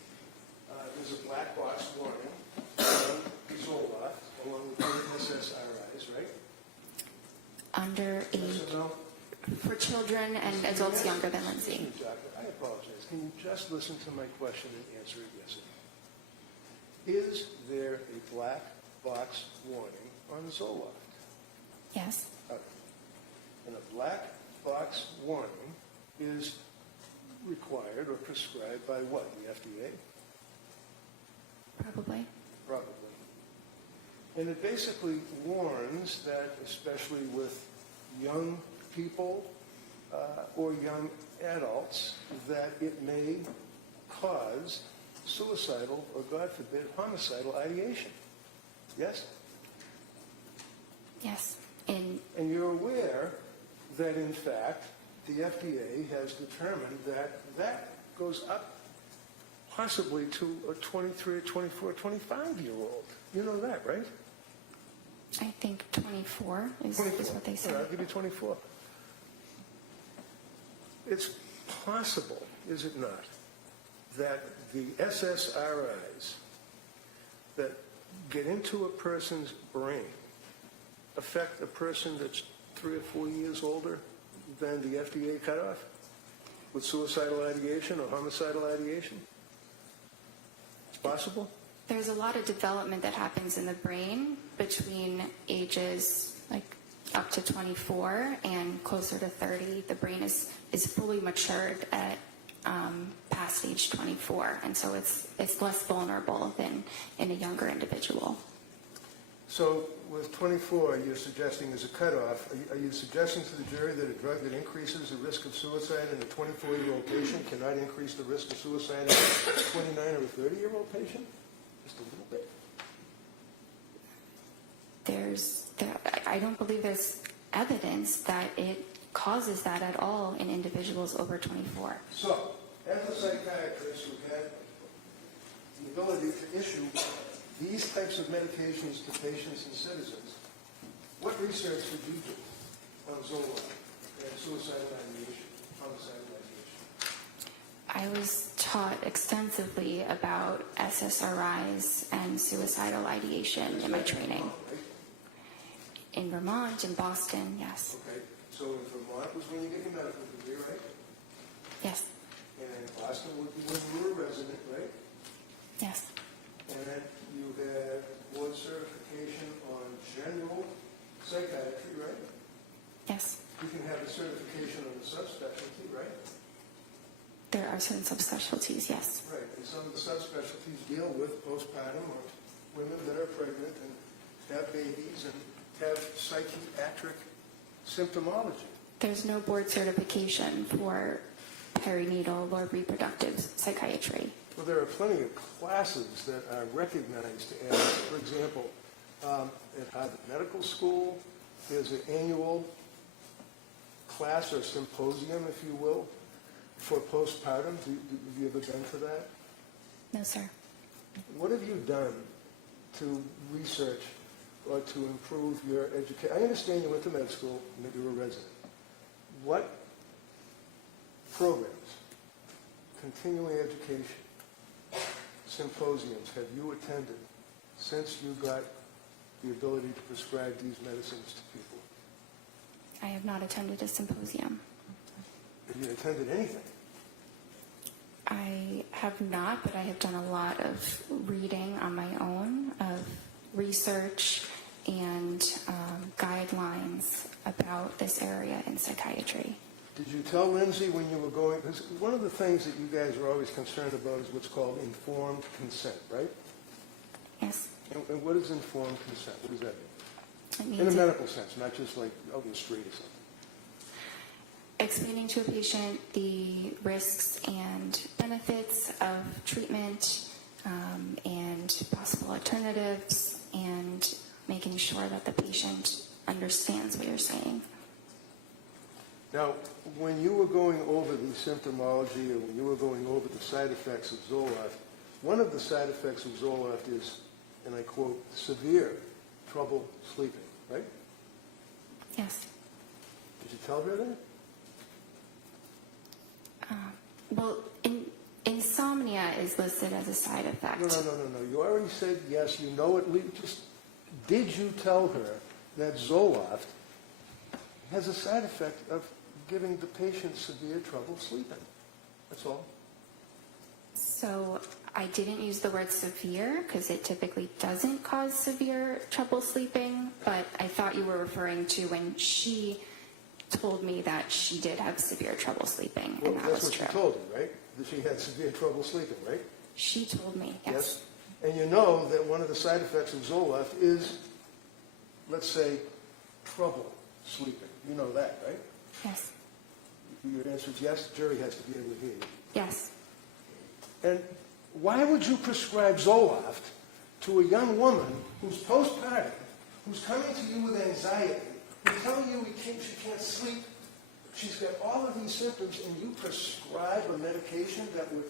there's a black box warning on Zoloft along with other SSRIs, right? Under Yes age, or no? for children and adults younger than Lindsay. Excuse me, Doctor, I apologize. Can you just listen to my question and answer it yes or no? Is there a black box warning on Zoloft? Yes. Okay. And a black box warning is required or prescribed by what? The FDA? Probably. Probably. And it basically warns that, especially with young people or young adults, that it may cause suicidal or, God forbid, homicidal ideation. Yes? Yes. And you're aware that, in fact, the FDA has determined that that goes up possibly to a 23, 24, 25-year-old. You know that, right? I think 24 is 24. what they All said. right, I'll give you 24. It's possible, is it not, that the SSRIs that get into a person's brain affect a person that's 3 or 4 years older than the FDA cutoff with suicidal ideation or homicidal ideation? It's possible? There's a lot of development that happens in the brain between ages like up to 24 and closer to 30. The brain is fully matured at past age 24, and so it's less vulnerable than in a younger individual. So with 24, you're suggesting as a cutoff, are you suggesting to the jury that a drug that increases the risk of suicide in a 24-year-old patient cannot increase the risk of suicide in a 29 or a 30-year-old patient? Just a little bit. I don't believe there's evidence that it causes that at all in individuals over 24. So, as a psychiatrist who had the ability to issue these types of medications to patients and citizens, what research did you do on Zoloft and suicidal ideation, homicidal ideation? I was taught extensively about SSRIs and suicidal ideation in my training. Right? In Vermont, in Boston, yes. Okay, so in Vermont was when you get your medical degree, right? Yes, And in Boston would be when you were a resident, right? yes, And then you had board certification on general psychiatry, right? yes. You can have a certification on the subspecialty, right? There are certain subspecialties, yes. Right, and some of the subspecialties deal with postpartum or women that are pregnant and have babies and have psychiatric symptomology. There's no board certification for perinatal or reproductive psychiatry. Well, there are plenty of classes that are recognized as, for example, at Harvard Medical School, there's an annual class or symposium, if you will, for postpartum. Have you ever been to that? No, sir. What have you done to research or to improve your education? I understand you went to med school and that you were a resident. What programs, continuing education, symposiums have you attended since you got the ability to prescribe these medicines to people? I have not attended a symposium. Have you attended anything? I have not, but I have done a lot of reading on my own, of research and guidelines about this area in psychiatry. Did you tell Lindsay when you were going, because one of the things that you guys are always concerned about is what's called informed consent, right? Yes. And what is informed consent? What does that mean? It In a means medical sense, not just like out in the street or something. explaining to a patient the risks and benefits of treatment and possible alternatives, and making sure that the patient understands what you're saying. Now, when you were going over the symptomology or when you were going over the side effects of Zoloft, one of the side effects of Zoloft is, and I quote, severe trouble sleeping, right? Yes. Did you tell her that? Well, insomnia is listed as a side effect. No. You already said yes, you know it. Just, did you tell her that Zoloft has a side effect of giving the patient severe trouble sleeping? That's all. So I didn't use the word severe because it typically doesn't cause severe trouble sleeping, but I thought you were referring to when she told me that she did have severe trouble sleeping, Well, and that that's was what true. she told you, right? That she had severe trouble sleeping, right? She told me, yes. And you know that one of the side effects of Zoloft is, let's say, trouble sleeping. You know that, right? Yes. Your answer is yes. The jury has to be able to hear you. Yes. And why would you prescribe Zoloft to a young woman who's postpartum, who's coming to you with anxiety, who's telling you she can't sleep, she's got all of these symptoms, and you prescribe a medication that would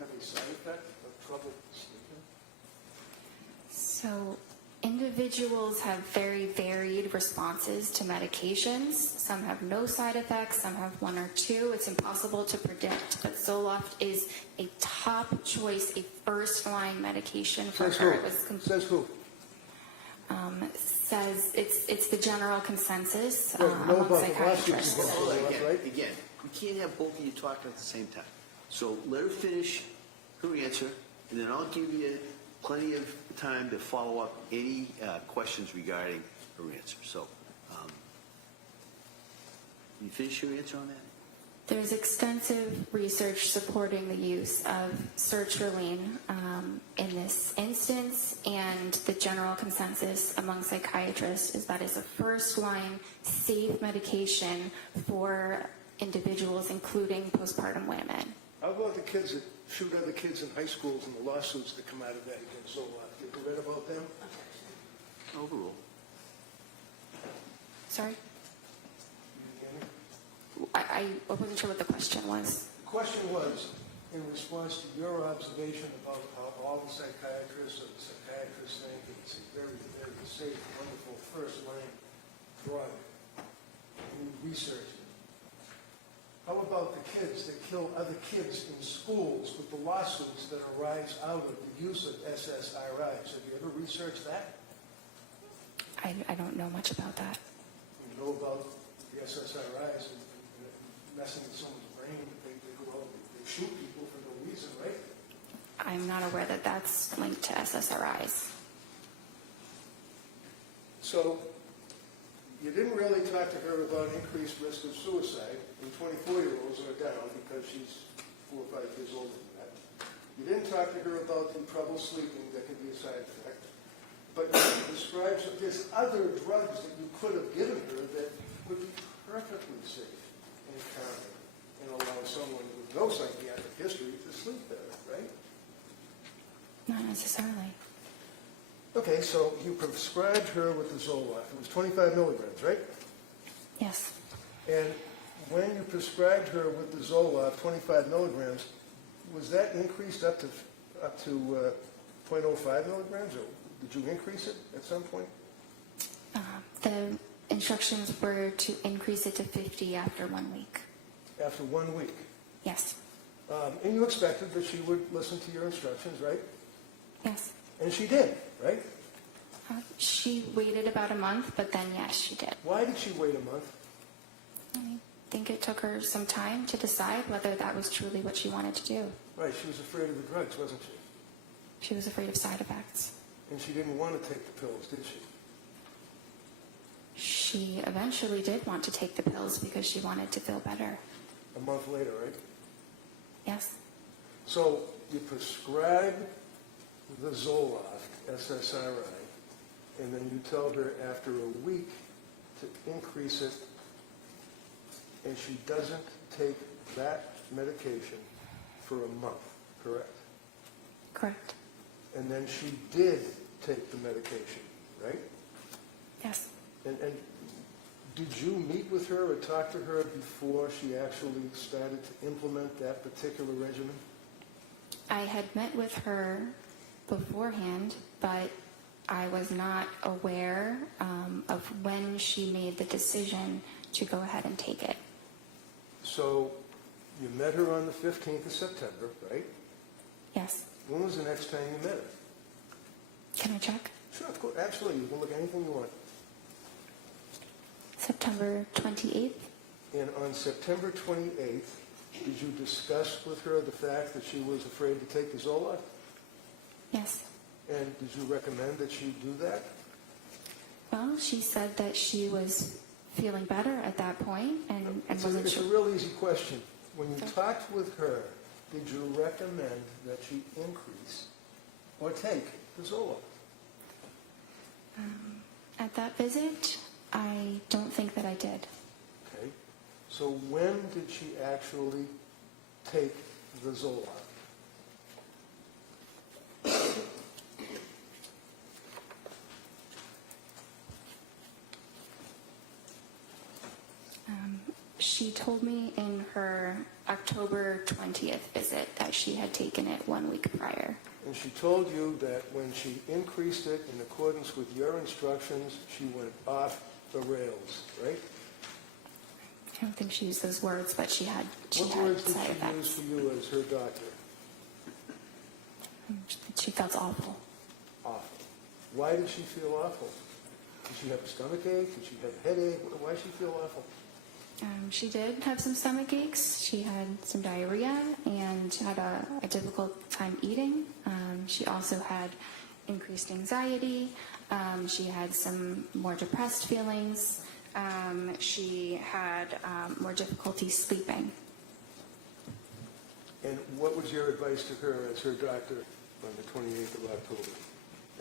have a side effect of trouble sleeping? So individuals have very varied responses to medications. Some have no side effects, some have one or two. It's impossible to predict, but Zoloft is a top choice, a first-line medication for Says her. who? Says who? Says it's the general consensus Well, know among about the lawsuits psychiatrists. against Hold on, Zoloft, right? again, we can't have both of you talking at the same time. So let her finish her answer, and then I'll give you plenty of time to follow up any questions regarding her answer. So, you finish your answer on that? There's extensive research supporting the use of sertraline in this instance, and the general consensus among psychiatrists is that it's a first-line safe medication for individuals, including postpartum women. How about the kids that shoot other kids in high schools and the lawsuits that come out of that against Zoloft? You ever read about them? Overrule. Sorry? I wasn't sure what the question was. The question was, in response to your observation about how all the psychiatrists or the psychiatrists think it's a very, very safe, wonderful first-line drug, and you research it. How about the kids that kill other kids in schools with the lawsuits that arise out of the use of SSRIs? Have you ever researched that? I don't know much about that. You know about the SSRIs and messing with someone's brain, they go out and they shoot people for no reason, right? I'm not aware that that's linked to SSRIs. So you didn't really talk to her about increased risk of suicide, and 24-year-olds are down because she's 4 or 5 years older than that. You didn't talk to her about the trouble sleeping that can be a side effect. But you described there's other drugs that you could have given her that would be perfectly safe and calming and allow someone with no psychiatric history to sleep better, right? Not necessarily. Okay, so you prescribed her with the Zoloft. It was 25 milligrams, right? Yes. And when you prescribed her with the Zoloft, 25 milligrams, was that increased up to 0.05 milligrams, or did you increase it at some point? The instructions were to increase it to 50 after 1 week. After 1 week. Yes. And you expected that she would listen to your instructions, right? Yes. And she did, right? She waited about a month, but then yes, she did. Why did she wait a month? think it took her some time to decide whether that was truly what she wanted to do. Right, she was afraid of the drugs, wasn't she? She was afraid of side effects. And she didn't want to take the pills, did she? She eventually did want to take the pills because she wanted to feel better. A month later, right? Yes. So you prescribe the Zoloft, SSRI, and then you tell her after a week to increase it, and she doesn't take that medication for a month, correct? Correct. And then she did take the medication, right? Yes. And did you meet with her or talk to her before she actually started to implement that particular regimen? I had met with her beforehand, but I was not aware of when she made the decision to go ahead and take it. So you met her on the 15th of September, right? Yes. When was the next time you met her? Can I check? Sure, of course. Absolutely. You can look at anything you want. September 28th. And on September 28th, did you discuss with her the fact that she was afraid to take the Zoloft? Yes. And did you recommend that she do that? Well, she said that she was feeling better at that point and wasn't It's a sure. real easy question. When you talked with her, did you recommend that she increase or take the Zoloft? At that visit, I don't think that I did. Okay. So when did she actually take the Zoloft? She told me in her October 20th visit that she had taken it 1 week prior. And she told you that when she increased it in accordance with your instructions, she went off the rails, right? I don't think she used those words, but she had What words did side she use effects. for you as her doctor? She felt awful. Awful. Why did she feel awful? Did she have a stomachache? Did she have a headache? Why did she feel awful? She did have some stomach aches. She had some diarrhea and had a difficult time eating. She also had increased anxiety. She had some more depressed feelings. She had more difficulty sleeping. And what was your advice to her as her doctor on the 28th of October,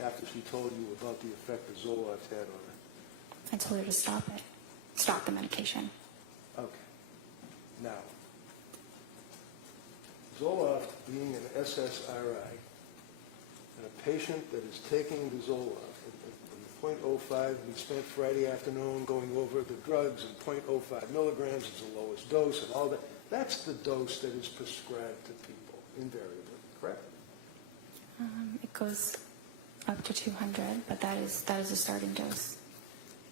after she told you about the effect the Zoloft had on her? I told her to stop it. Stop the medication. Okay. Now, Zoloft being an SSRI, and a patient that is taking the Zoloft, and 0.05, we spent Friday afternoon going over the drugs, and 0.05 milligrams is the lowest dose, and all that. That's the dose that is prescribed to people, invariably, correct? It goes up to 200, but that is a starting dose.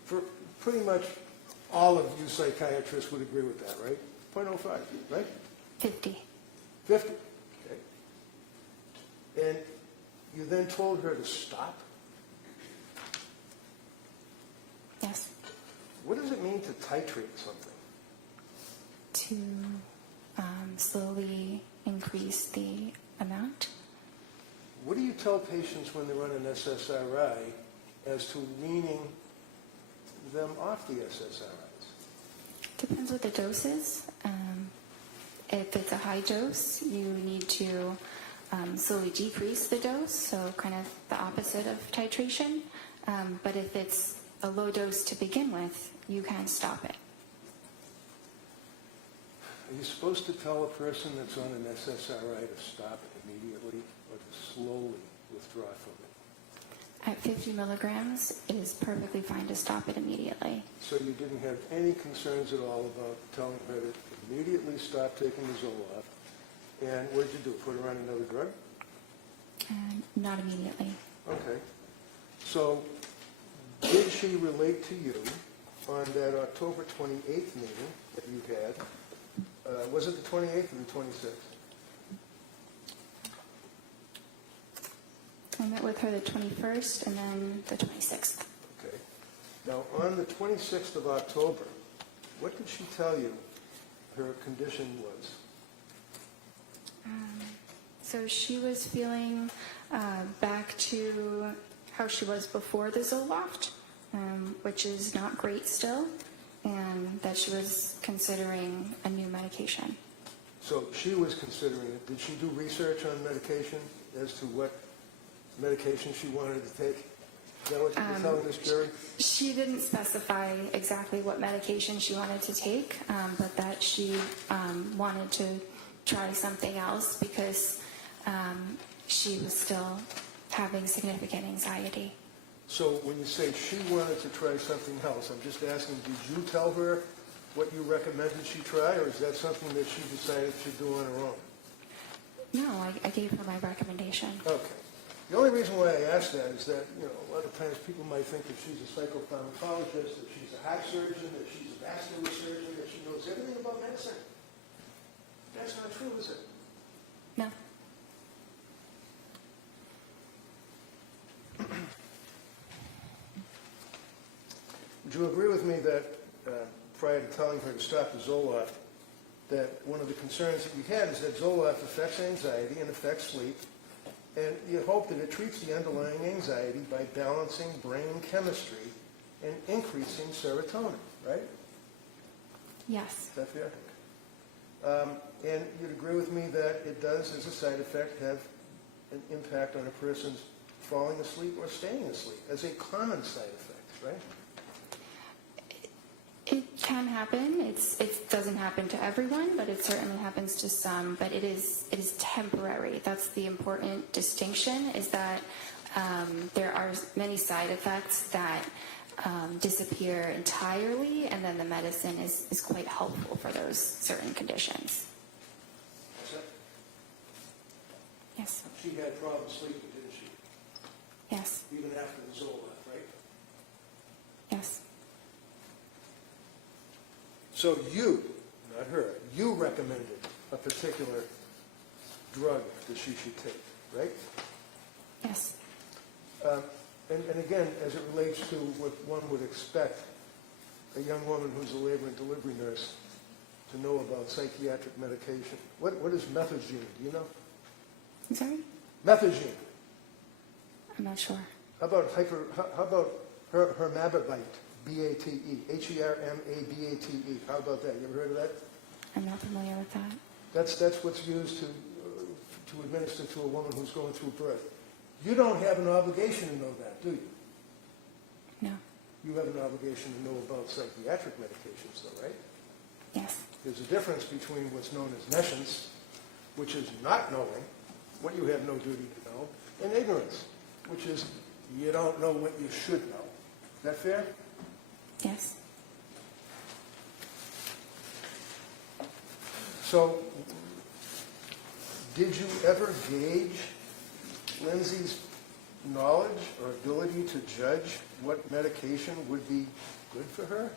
For pretty much all of you psychiatrists would agree with that, right? 0.05, right? 50. 50, okay. And you then told her to stop? Yes. What does it mean to titrate something? To slowly increase the amount. What do you tell patients when they're on an SSRI as to weaning them off the SSRIs? Depends what the dose is. If it's a high dose, you need to slowly decrease the dose, so kind of the opposite of titration. But if it's a low dose to begin with, you can stop it. Are you supposed to tell a person that's on an SSRI to stop it immediately or to slowly withdraw from it? At 50 milligrams, it is perfectly fine to stop it immediately. So you didn't have any concerns at all about telling her to immediately stop taking the Zoloft. And what did you do, put her on another drug? Not immediately. Okay. So did she relate to you on that October 28th meeting that you had? Was it the 28th or the 26th? I met with her the 21st and then the 26th. Okay. Now, on the 26th of October, what did she tell you her condition was? So she was feeling back to how she was before the Zoloft, which is not great still, and that she was considering a new medication. So she was considering it. Did she do research on medication as to what medication she wanted to take? Is that what you're telling this jury? She didn't specify exactly what medication she wanted to take, but that she wanted to try something else because she was still having significant anxiety. So when you say she wanted to try something else, I'm just asking, did you tell her what you recommended she try, or is that something that she decided to do on her own? No, I gave her my recommendation. Okay. The only reason why I ask that is that, you know, a lot of times people might think that she's a psychopharmacologist, that she's a heart surgeon, that she's a vascular surgeon, that she knows everything about medicine. That's not true, is it? No. Would you agree with me that prior to telling her to stop the Zoloft, that one of the concerns that you had is that Zoloft affects anxiety and affects sleep, and you hope that it treats the underlying anxiety by balancing brain chemistry and increasing serotonin, right? Yes. Is that fair? And you'd agree with me that it does, as a side effect, have an impact on a person's falling asleep or staying asleep, as a common side effect, right? It can happen. It doesn't happen to everyone, but it certainly happens to some. But it is temporary. That's the important distinction, is that there are many side effects that disappear entirely, and then the medicine is quite helpful for those certain conditions. Yes. She had problems sleeping, didn't she? Yes. Even after the Zoloft, right? Yes. So you, not her, you recommended a particular drug that she should take, right? Yes. And again, as it relates to what one would expect a young woman who's a labor and delivery nurse to know about psychiatric medication, what is methazine? Do you know? I'm sorry? Methazine. I'm not sure. How about hermabate? B-A-T-E. H-E-R-M-A-B-A-T-E. How about that? You ever heard of that? I'm not familiar with that. That's what's used to administer to a woman who's going through birth. You don't have an obligation to know that, do you? No. You have an obligation to know about psychiatric medications, though, right? Yes. There's a difference between what's known as nescience, which is not knowing what you have no duty to know, and ignorance, which is you don't know what you should know. Is that fair? Yes. So, did you ever gauge Lindsay's knowledge or ability to judge what medication would be good for her?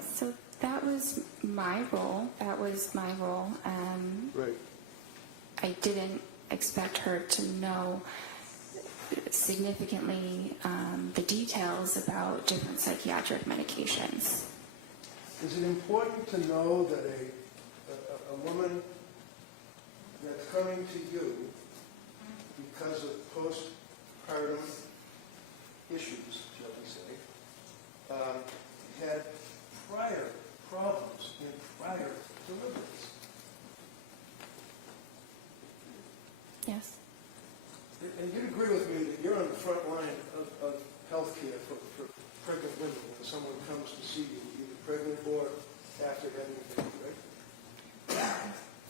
So that was my role. Right. I didn't expect her to know significantly the details about different psychiatric medications. Is it important to know that a woman that's coming to you because of postpartum issues, shall we say, had prior problems in prior deliveries? Yes. And you'd agree with me that you're on the front line of healthcare for pregnant women when someone comes to see you, either pregnant or after having a baby, right?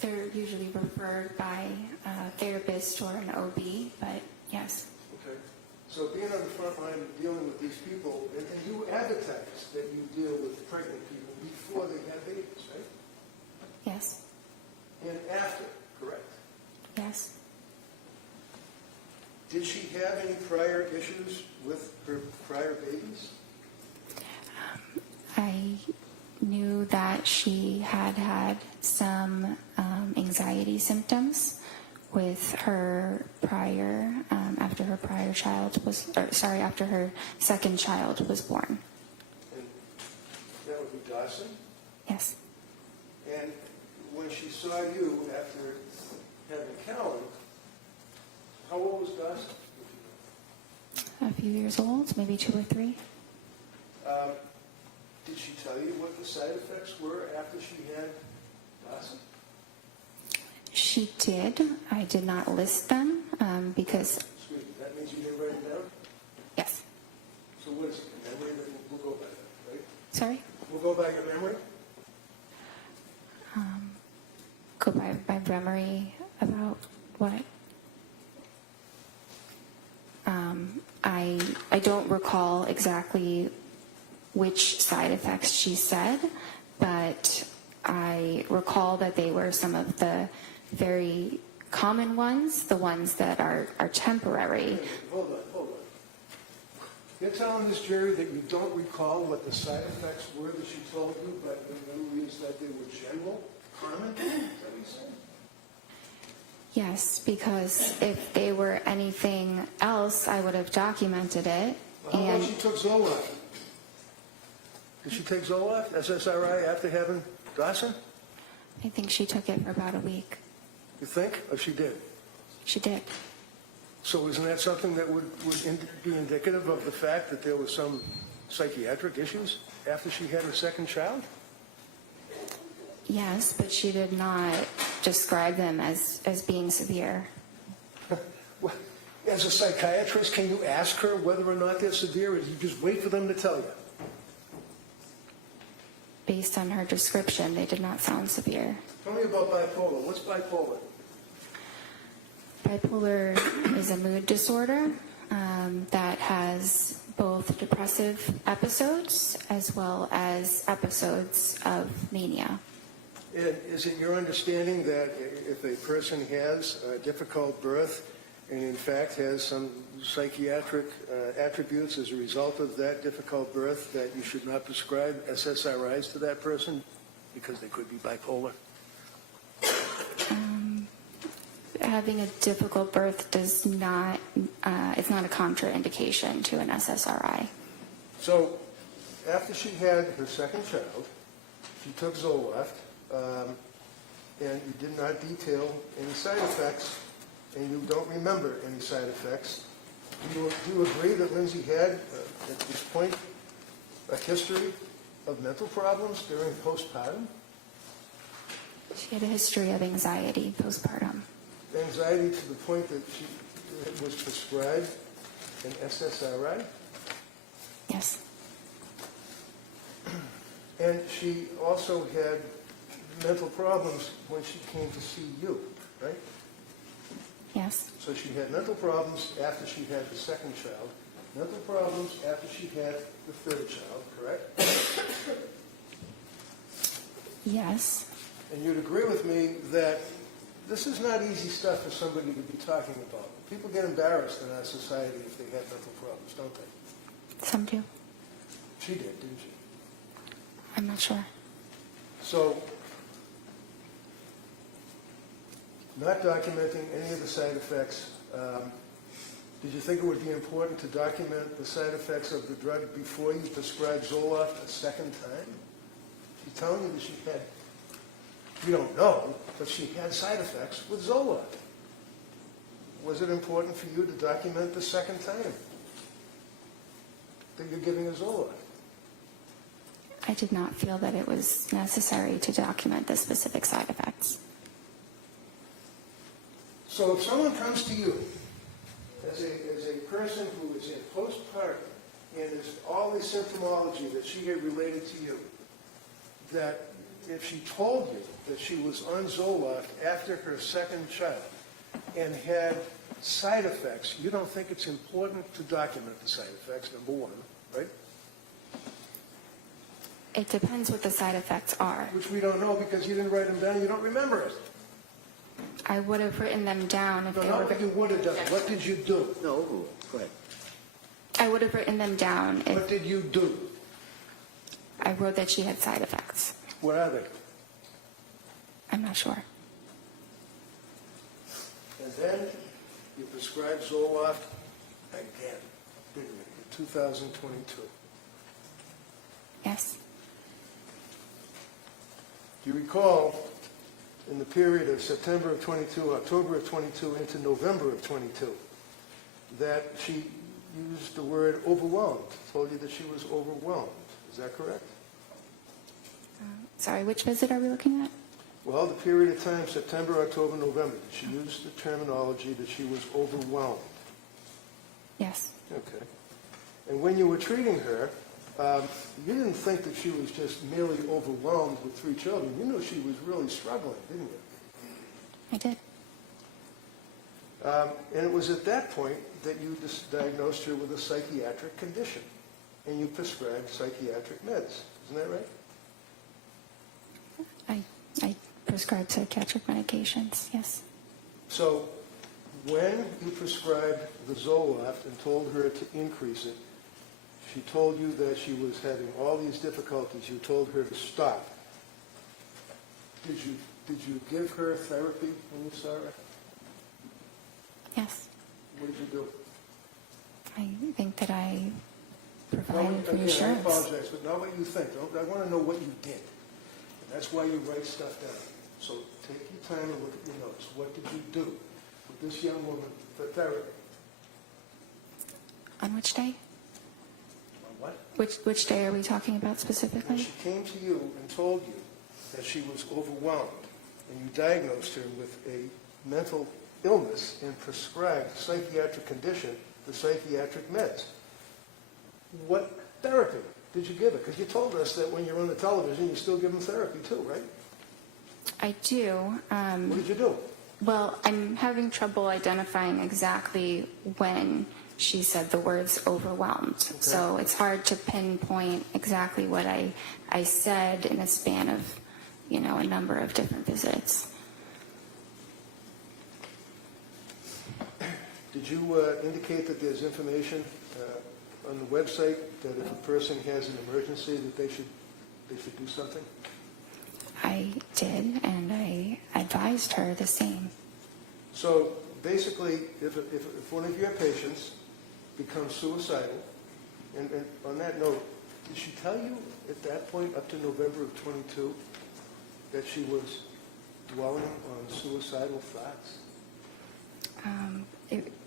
They're usually referred by a therapist or an OB, but yes. Okay. So being on the front line and dealing with these people, and you advertise that you deal with pregnant people before they have babies, right? Yes. And after, correct? Yes. Did she have any prior issues with her prior babies? I knew that she had had some anxiety symptoms with her prior, after her second child was born. And that would be Dawson? Yes. And when she saw you after having Callan, how old was Dawson? A few years old, maybe 2 or 3. Did she tell you what the side effects were after she had Dawson? She did. I did not list them because, Excuse me, that means you didn't write it down? yes. So what is it, memory? We'll go by that, right? Sorry? We'll go by your memory? Go by memory about what? I don't recall exactly which side effects she said, but I recall that they were some of the very common ones, the ones that are temporary. Hold on. You're telling this jury that you don't recall what the side effects were that she told you, but the memory is that they were general, common? Is that what you're saying? Yes, because if they were anything else, I would have documented it. Well, how about she took Zoloft? Did she take Zoloft, SSRI, after having Dawson? I think she took it for about a week. You think? Or she did? She did. So isn't that something that would be indicative of the fact that there were some psychiatric issues after she had her second child? Yes, but she did not describe them as being severe. Well, as a psychiatrist, can you ask her whether or not they're severe, or do you just wait for them to tell you? Based on her description, they did not sound severe. Tell me about bipolar. What's bipolar? Bipolar is a mood disorder that has both depressive episodes as well as episodes of mania. And is it your understanding that if a person has a difficult birth and in fact has some psychiatric attributes as a result of that difficult birth, that you should not prescribe SSRIs to that person because they could be bipolar? Having a difficult birth does not, it's not a contraindication to an SSRI. So after she had her second child, she took Zoloft, and you did not detail any side effects, and you don't remember any side effects. Do you agree that Lindsay had, at this point, a history of mental problems during postpartum? She had a history of anxiety postpartum. Anxiety to the point that she was prescribed an SSRI? Yes. And she also had mental problems when she came to see you, right? Yes. So she had mental problems after she had the second child, mental problems after she had the third child, correct? Yes. And you'd agree with me that this is not easy stuff for somebody to be talking about. People get embarrassed in our society if they have mental problems, don't they? Some do. She did, didn't she? I'm not sure. So, not documenting any of the side effects, did you think it would be important to document the side effects of the drug before you prescribed Zoloft a second time? She's telling you that she had, you don't know, but she had side effects with Zoloft. Was it important for you to document the second time that you're giving her Zoloft? I did not feel that it was necessary to document the specific side effects. So if someone comes to you as a person who is in postpartum and there's all the symptomology that she had related to you, that if she told you that she was on Zoloft after her second child and had side effects, you don't think it's important to document the side effects, number one, right? It depends what the side effects are. Which we don't know because you didn't write them down, you don't remember it. I would have written them down if No, they not were. what you would have done. What did you do? No, go ahead. I would have written them down What if did you do? I wrote that she had side effects. What are they? I'm not sure. And then you prescribed Zoloft again, didn't you, in 2022. Yes. Do you recall, in the period of September of 22, October of 22, into November of 22, that she used the word overwhelmed, told you that she was overwhelmed. Is that correct? Sorry, which visit are we looking at? Well, the period of time, September, October, November, did she use the terminology that she was overwhelmed? Yes. Okay. And when you were treating her, you didn't think that she was just merely overwhelmed with 3 children. You knew she was really struggling, didn't you? I did. And it was at that point that you diagnosed her with a psychiatric condition, and you prescribed psychiatric meds. Isn't that right? I prescribed psychiatric medications, yes. So when you prescribed the Zoloft and told her to increase it, she told you that she was having all these difficulties. You told her to stop. Did you give her therapy when you saw her? Yes. What did you do? I think that I Again, provided I reassurance. apologize, but not what you think. I want to know what you did. That's why you write stuff down. So take your time and look at your notes. What did you do with this young woman for therapy? On which day? On what? Which day are we talking about When specifically? she came to you and told you that she was overwhelmed, and you diagnosed her with a mental illness and prescribed psychiatric condition for psychiatric meds, what therapy did you give her? Because you told us that when you're on the television, you still give them therapy too, right? I do. What did you do? Well, I'm having trouble identifying exactly when she said the words overwhelmed. So it's hard to pinpoint exactly what I said in a span of, a number of different visits. Did you indicate that there's information on the website that if a person has an emergency that they should do something? I did, and I advised her the same. So basically, if one of your patients becomes suicidal, and on that note, did she tell you at that point, up to November of 22, that she was dwelling on suicidal thoughts?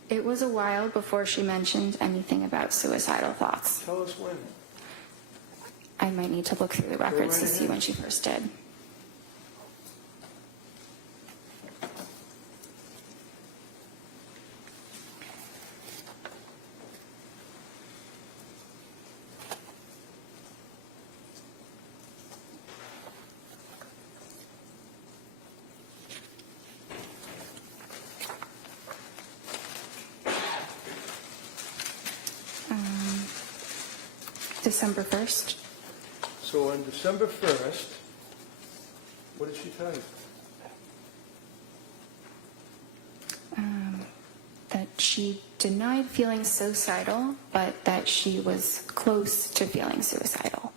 It was a while before she mentioned anything about suicidal thoughts. Tell us when. I might need to look through the records to right see ahead. when she first did. December 1st. So on December 1st, what did she tell you? That she denied feeling suicidal, but that she was close to feeling suicidal.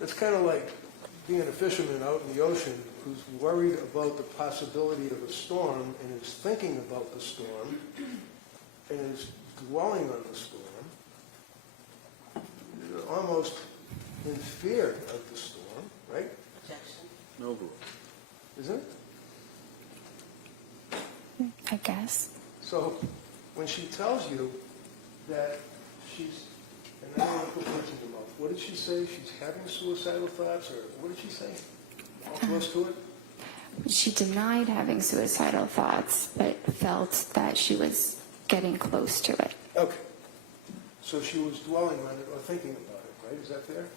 It's kind of like being a fisherman out in the ocean who's worried about the possibility of a storm and is thinking about the storm and is dwelling on the storm, almost in fear of the storm, right? No. Isn't it? I guess. So when she tells you that she's, and I don't want to put words in your mouth, what did she say? She's having suicidal thoughts, or what did she say? All close to it? She denied having suicidal thoughts, but felt that she was getting close to it. Okay. So she was dwelling on it or thinking about it, right? Is that fair?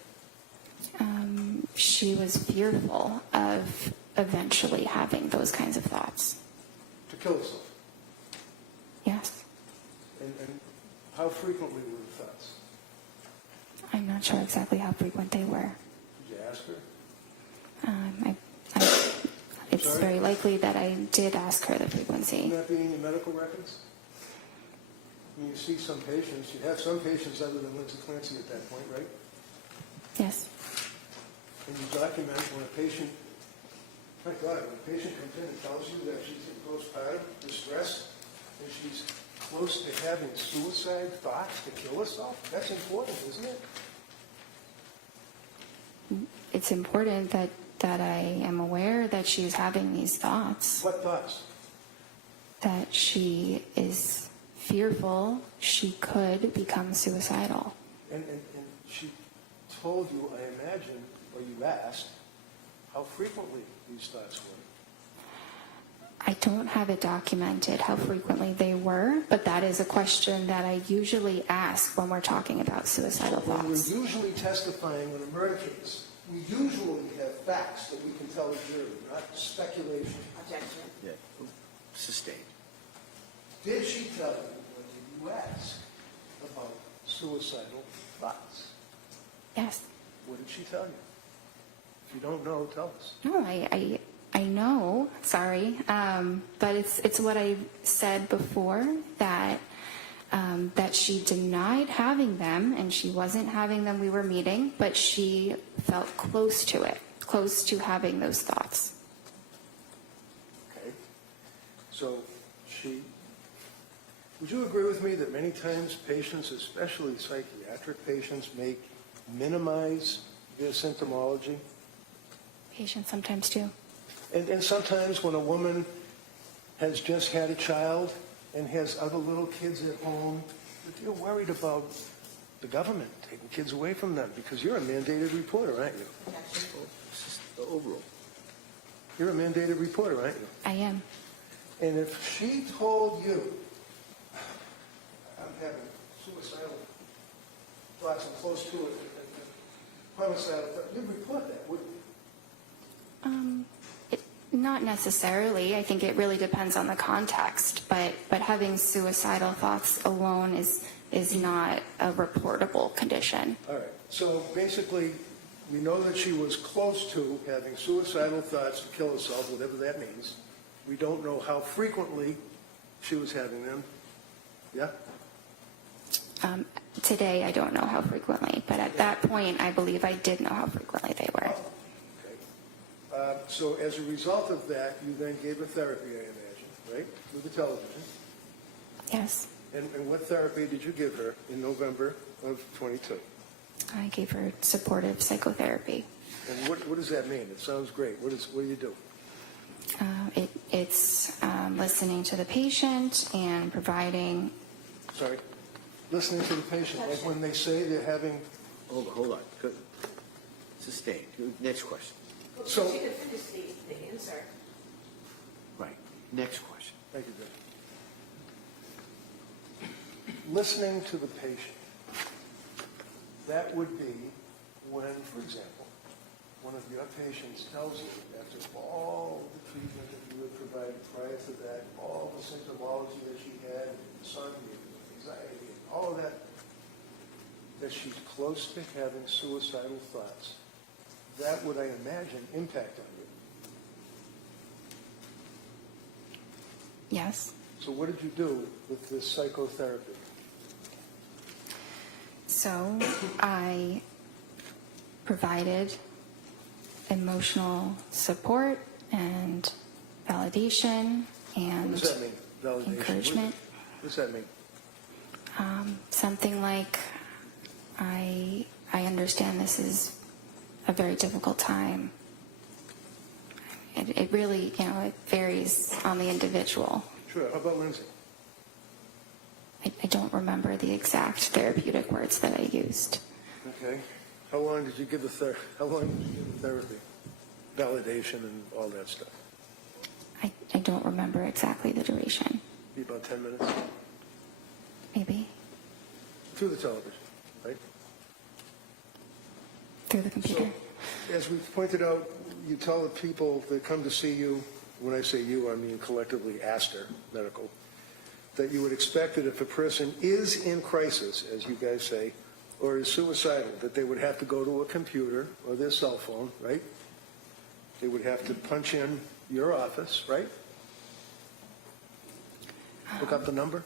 She was fearful of eventually having those kinds of thoughts. To kill herself. Yes. And how frequently were the thoughts? I'm not sure exactly how frequent they were. Did you ask her? It's Sorry? very likely that I did ask her the frequency. Would that be in your medical records? When you see some patients, you have some patients other than Lindsay Clancy at that point, right? Yes. And you document when a patient, my God, when a patient comes in and tells you that she's in postpartum distress and she's close to having suicide thoughts to kill herself, that's important, isn't it? it's important that I am aware that she's having these thoughts, What thoughts? that she is fearful she could become suicidal. And she told you, I imagine, or you asked, how frequently these thoughts were. I don't have it documented how frequently they were, but that is a question that I usually ask when we're talking about suicidal When we're thoughts. usually testifying in a murder case, we usually have facts that we can tell a jury, not speculation. Objection. Yeah, sustained. Did she tell you when you asked about suicidal thoughts? Yes. What did she tell you? If you don't know, tell us. No, I know, sorry, but it's what I said before, that she denied having them, and she wasn't having them, we were meeting, but she felt close to it, close to having those thoughts. Okay. So would you agree with me that many times patients, especially psychiatric patients, may minimize their symptomology? Patients sometimes do. And sometimes when a woman has just had a child and has other little kids at home, you're worried about the government taking kids away from them because you're a mandated reporter, aren't you? Objection. Overall. You're a mandated reporter, aren't you? I am. And if she told you, I'm having suicidal thoughts, I'm close to it, homicidal thoughts, you'd report that, wouldn't you? Not necessarily. I think it really depends on the context, but having suicidal thoughts alone is not a reportable condition. All right. So basically, we know that she was close to having suicidal thoughts to kill herself, whatever that means. We don't know how frequently she was having them. Yeah? Today, I don't know how frequently, but at that point, I believe I did know how frequently they were. Okay. So as a result of that, you then gave her therapy, I imagine, right? With the television. Yes. And what therapy did you give her in November of 22? I gave her supportive psychotherapy. And what does that mean? It sounds great. What do you do? It's listening to the patient and providing. Sorry? Listening to the patient, like when they say they're having... Hold on. Good. Sustained. Next question. So- She could finish the answer. Right. Next question. Thank you, Judge. Listening to the patient, that would be when, for example, one of your patients tells you, after all the treatment that you had provided prior to that, all the symptomology that she had, insomnia, anxiety, and all of that, that she's close to having suicidal thoughts, that would, I imagine, impact on you. Yes. So what did you do with this psychotherapy? So I provided emotional support and validation and What does that mean? Validation? encouragement. What does that mean? Something like, I understand this is a very difficult time. It really, it varies on the individual. Sure. How about Lindsay? I don't remember the exact therapeutic words that I used. Okay. How long did you give the therapy? Validation and all that stuff? I don't remember exactly the duration. Be about 10 minutes? Maybe Through the television, right? through the computer. So, as we pointed out, you tell the people that come to see you, when I say you, I mean collectively Astor Medical, that you would expect that if a person is in crisis, as you guys say, or is suicidal, that they would have to go to a computer or their cell phone, right? They would have to punch in your office, right? Look up the number?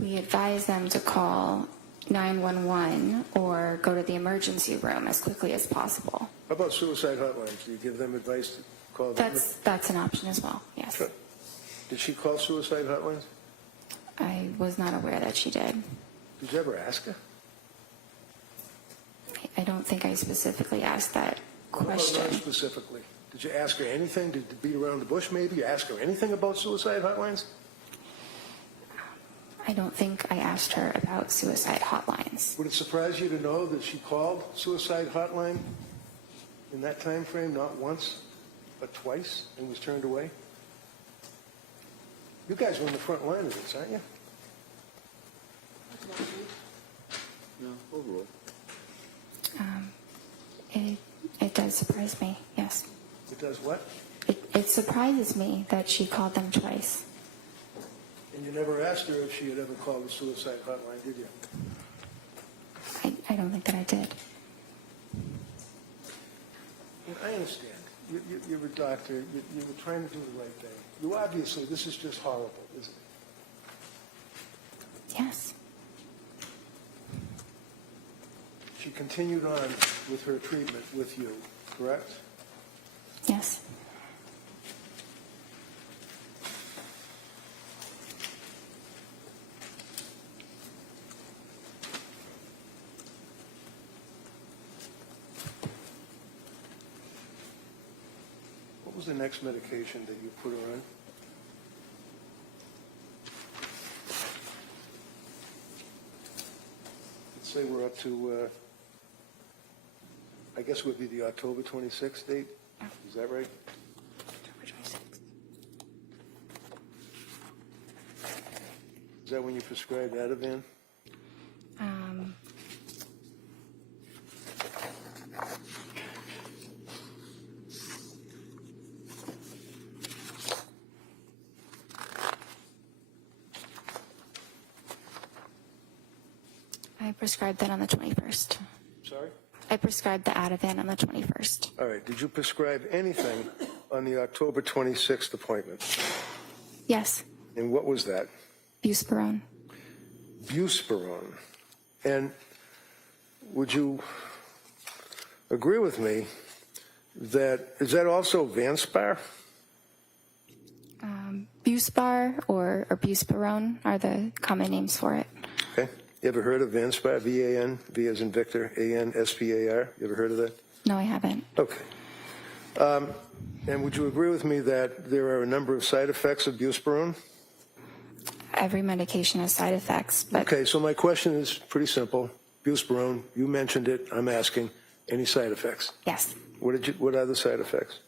We advise them to call 911 or go to the emergency room as quickly as possible. How about suicide hotlines? Do you give them advice to call them? That's an option as well, yes. Sure. Did she call suicide hotlines? I was not aware that she did. Did you ever ask her? I don't think I specifically asked that Not question. specifically. Did you ask her anything? Did you beat around the bush maybe? You ask her anything about suicide hotlines? I don't think I asked her about suicide hotlines. Would it surprise you to know that she called suicide hotline in that time frame, not once, but twice, and was turned away? You guys were in the front line of this, aren't you? No, overall. It does surprise me, yes. It does what? It surprises me that she called them twice. And you never asked her if she had ever called the suicide hotline, did you? I don't think that I did. I understand. You're a doctor. You were trying to do the right thing. You obviously, this is just horrible, isn't it? Yes. She continued on with her treatment with you, correct? Yes. What was the next medication that you put her on? Let's say we're up to, I guess it would be the October 26th date? Is that right? October 26th. Is that when you prescribed Ativan? I prescribed that on the 21st. Sorry? I prescribed the Ativan on the 21st. All right. Did you prescribe anything on the October 26th appointment? Yes. And what was that? Buspirone. Buspirone. And would you agree with me that, is that also Vanspar? Buspar or Buspirone are the common names for it. Okay. You ever heard of Vanspar? V-A-N, V as in Victor, A-N, S-P-A-R? You ever heard of that? No, I haven't. Okay. And would you agree with me that there are a number of side effects of Buspirone? Every medication has side effects, but Okay, so my question is pretty simple. Buspirone, you mentioned it. I'm asking, any side effects? yes, What are the side effects?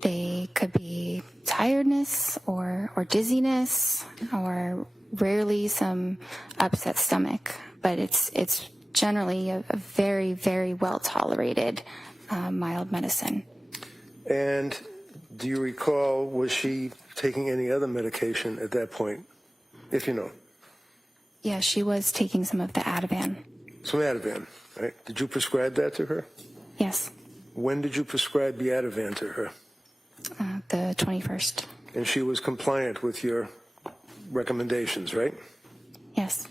they could be tiredness or dizziness or rarely some upset stomach, but it's generally a very, very well tolerated mild medicine. And do you recall, was she taking any other medication at that point, if you know? Yeah, she was taking some of the Ativan. Some Ativan, right? Did you prescribe that to her? Yes, When did you prescribe the Ativan to her? the 21st. And she was compliant with your recommendations, right? Yes.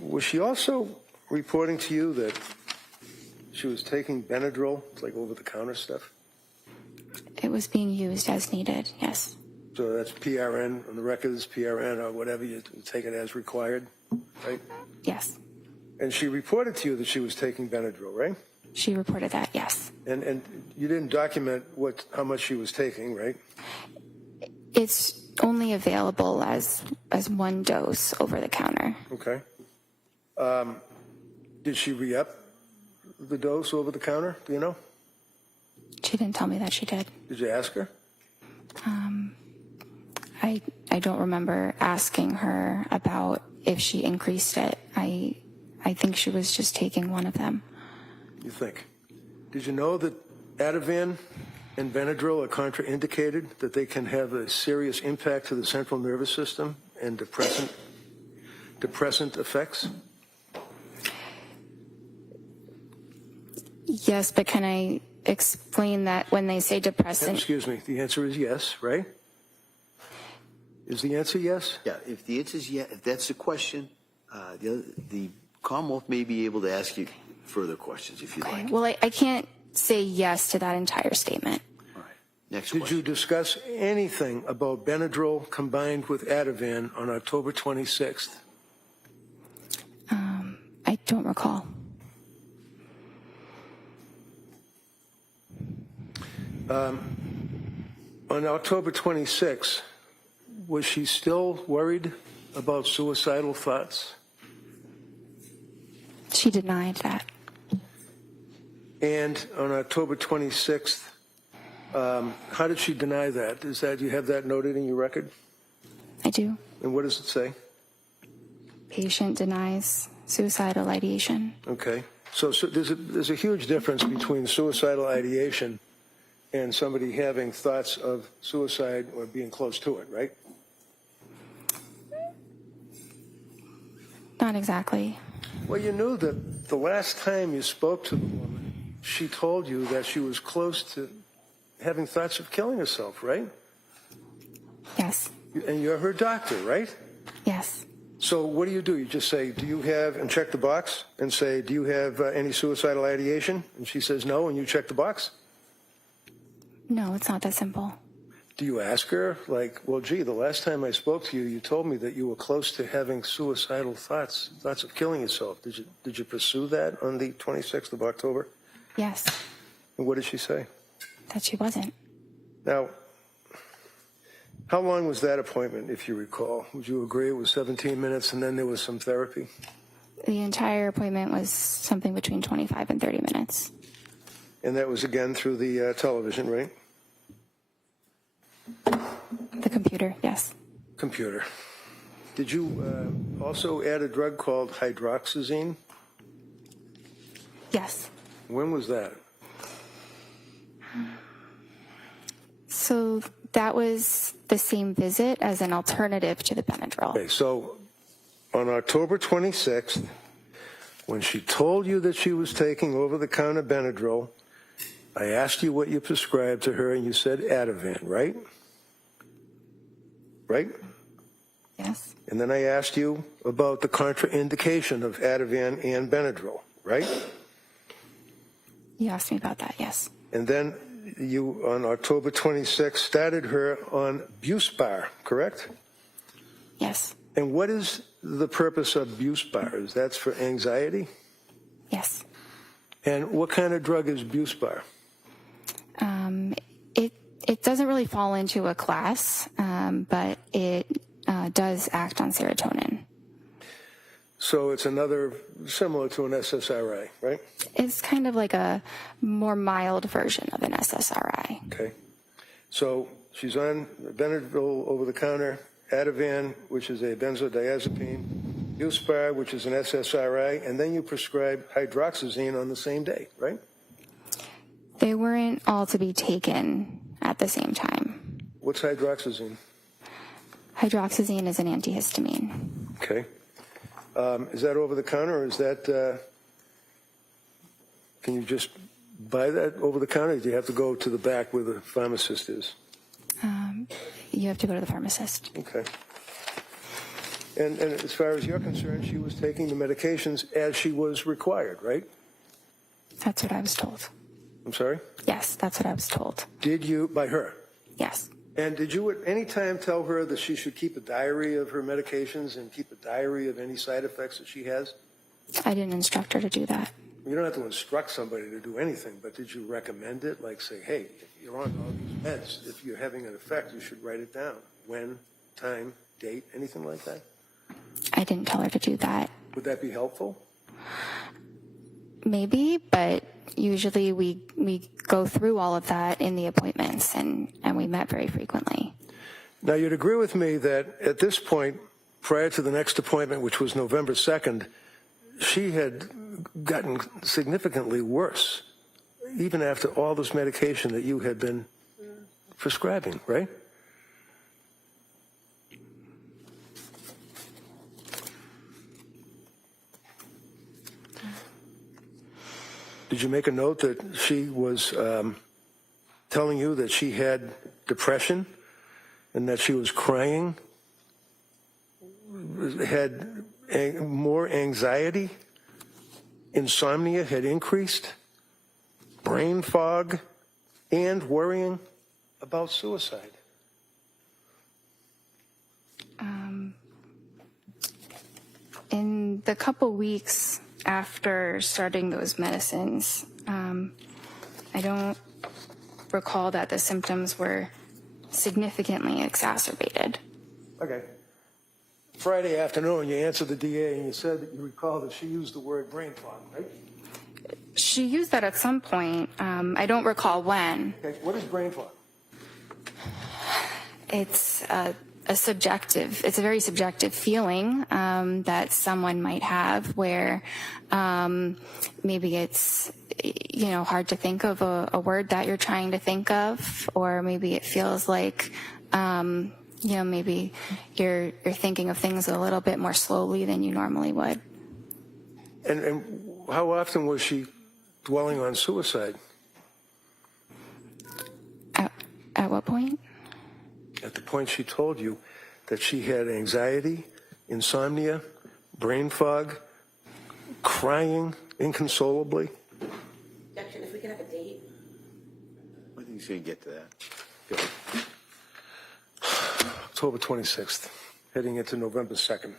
Was she also reporting to you that she was taking Benadryl, like over-the-counter stuff? It was being used as needed, yes. So that's PRN, on the records, PRN or whatever, you take it as required, right? Yes. And she reported to you that she was taking Benadryl, right? She reported that, yes. And you didn't document how much she was taking, right? It's only available as one dose over the counter. Okay. Did she re-up the dose over the counter? Do you know? She didn't tell me that she did. Did you ask her? I don't remember asking her about if she increased it. I think she was just taking one of them. You think? Did you know that Ativan and Benadryl are contraindicated, that they can have a serious impact to the central nervous system and depressant effects? Yes, but can I explain that when they say depressant? Excuse me, the answer is yes, right? Is the answer yes? Yeah, if the answer is yes, if that's the question, the Commonwealth may be able to ask you further questions if you'd Okay. like. Well, I can't say yes to that entire statement. All right. Next Did question. you discuss anything about Benadryl combined with Ativan on October 26th? I don't recall. On October 26th, was she still worried about suicidal thoughts? She denied that. And on October 26th, how did she deny that? Is that, you have that noted in your record? I do. And what does it say? Patient denies suicidal ideation. Okay. So there's a huge difference between suicidal ideation and somebody having thoughts of suicide or being close to it, right? Not exactly. Well, you knew that the last time you spoke to the woman, she told you that she was close to having thoughts of killing herself, right? Yes. And you're her doctor, right? Yes. So what do? You just say, do you have, and check the box, and say, do you have any suicidal ideation? And she says no, and you check the box? No, it's not that simple. Do you ask her, like, well, gee, the last time I spoke to you, you told me that you were close to having suicidal thoughts of killing yourself. Did you pursue that on the 26th of October? Yes. And what did she say? That she wasn't. Now, how long was that appointment, if you recall? Would you agree it was 17 minutes and then there was some therapy? The entire appointment was something between 25 and 30 minutes. And that was again through the television, right? The computer, yes. Computer. Did you also add a drug called hydroxyzine? Yes. When was that? So that was the same visit as an alternative to the Benadryl. Okay, so on October 26th, when she told you that she was taking over-the-counter Benadryl, I asked you what you prescribed to her, and you said Ativan, right? Right? Yes. And then I asked you about the contraindication of Ativan and Benadryl, right? You asked me about that, yes. And then you, on October 26th, started her on Buspar, correct? Yes. And what is the purpose of Buspar? Is that for anxiety? Yes. And what kind of drug is Buspar? It doesn't really fall into a class, but it does act on serotonin. So it's another, similar to an SSRI, right? It's kind of like a more mild version of an SSRI. Okay. So she's on Benadryl over-the-counter, Ativan, which is a benzodiazepine, Buspar, which is an SSRI, and then you prescribe hydroxyzine on the same day, right? They weren't all to be taken at the same time. What's hydroxyzine? Hydroxyzine is an antihistamine. Okay. Is that over-the-counter, or is that, can you just buy that over-the-counter, or do you have to go to the back where the pharmacist is? You have to go to the pharmacist. Okay. And as far as you're concerned, she was taking the medications as she was required, right? That's what I was told. I'm sorry? Yes, that's what I was told. Did you, by her? Yes. And did you at any time tell her that she should keep a diary of her medications and keep a diary of any side effects that she has? I didn't instruct her to do that. You don't have to instruct somebody to do anything, but did you recommend it? Like say, hey, if you're on all these meds, if you're having an effect, you should write it down. When, time, date, anything like that? I didn't tell her to do that. Would that be helpful? Maybe, but usually we go through all of that in the appointments, and we met very frequently. Now, you'd agree with me that at this point, prior to the next appointment, which was November 2nd, she had gotten significantly worse, even after all this medication that you had been prescribing, right? Did you make a note that she was telling you that she had depression and that she was crying, had more anxiety, insomnia had increased, brain fog, and worrying? about suicide? In the couple weeks after starting those medicines, I don't recall that the symptoms were significantly exacerbated. Okay. Friday afternoon, you answered the DA and you said that you recall that she used the word brain fog, right? She used that at some point. I don't recall when. Okay, what is brain fog? It's a very subjective feeling that someone might have where maybe it's, hard to think of a word that you're trying to think of, or maybe it feels like, maybe you're thinking of things a little bit more slowly than you normally would. And how often was she dwelling on suicide? At what point? At the point she told you that she had anxiety, insomnia, brain fog, crying inconsolably. Objection, if we could have a date. I think he's going to get to that. Go ahead. October 26th, heading into November 2nd.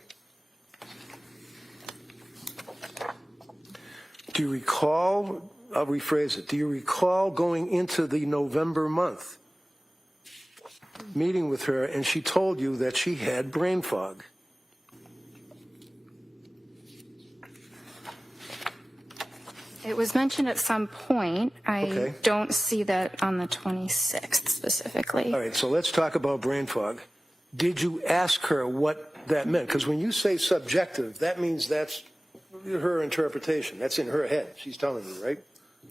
Do you recall, I'll rephrase it, do you recall going into the November month, meeting with her, and she told you that she had brain fog? It was mentioned at some point. I Okay. don't see that on the 26th specifically. All right, so let's talk about brain fog. Did you ask her what that meant? Because when you say subjective, that means that's her interpretation. That's in her head. She's telling you, right?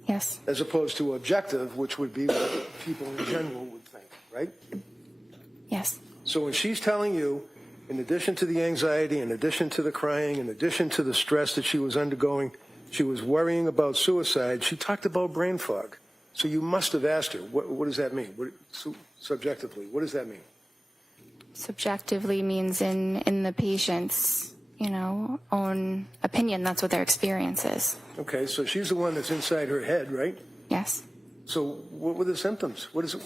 Yes. As opposed to objective, which would be what people in general would think, right? Yes. So when she's telling you, in addition to the anxiety, in addition to the crying, in addition to the stress that she was undergoing, she was worrying about suicide, she talked about brain fog. So you must have asked her, what does that mean? Subjectively, what does that mean? Subjectively means in the patient's, own opinion. That's what their experience is. Okay, so she's the one that's inside her head, right? Yes. So what were the symptoms? What is it?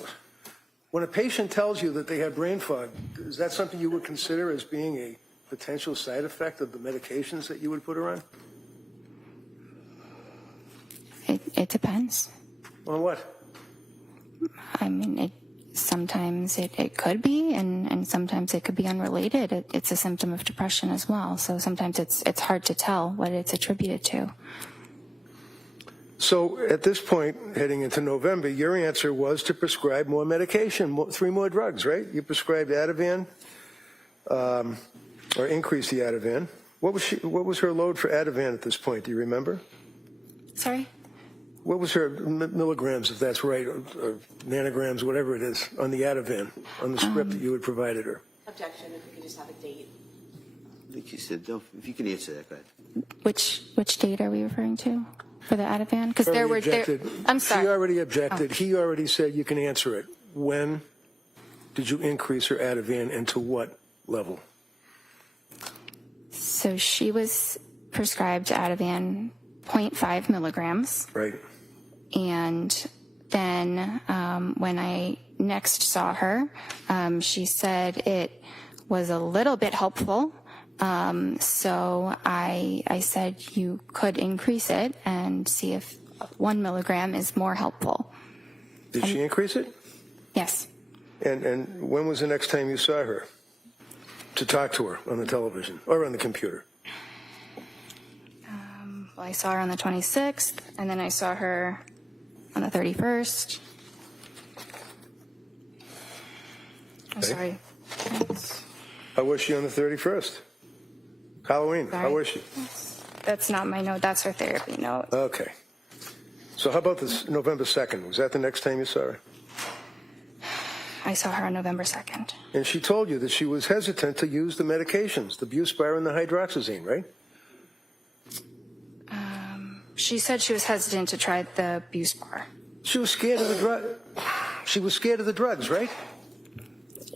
When a patient tells you that they have brain fog, is that something you would consider as being a potential side effect of the medications that you would put her on? It depends. On what? I mean, sometimes it could be, and sometimes it could be unrelated. It's a symptom of depression as well. So sometimes it's hard to tell what it's attributed to. So at this point, heading into November, your answer was to prescribe more medication, 3 more drugs, right? You prescribed Ativan, or increased the Ativan. What was her load for Ativan at this point? Do you remember? Sorry? What was her milligrams, if that's right, or nanograms, whatever it is, on the Ativan, on the script that you had provided her? Objection, if we could just have a date. I think he said, if you can answer that, go ahead. Which date are we referring to for the Ativan? Because there were. I'm sorry. She already objected. He already said you can answer it. When did you increase her Ativan and to what level? So she was prescribed Ativan 0.5 milligrams. Right. And then when I next saw her, she said it was a little bit helpful. So I said you could increase it and see if 1 milligram is more helpful. Did she increase it? Yes. And when was the next time you saw her to talk to her on the television or on the computer? Well, I saw her on the 26th, and then I saw her on the 31st. I'm sorry. How was she on the 31st? Halloween. Sorry. How was she? That's not my note. That's her therapy note. Okay. So how about this November 2nd? Was that the next time you saw her? I saw her on November 2nd. And she told you that she was hesitant to use the medications, the Buspar and the hydroxyzine, right? She said she was hesitant to try the Buspar. She was scared of the drug. She was scared of the drugs, right?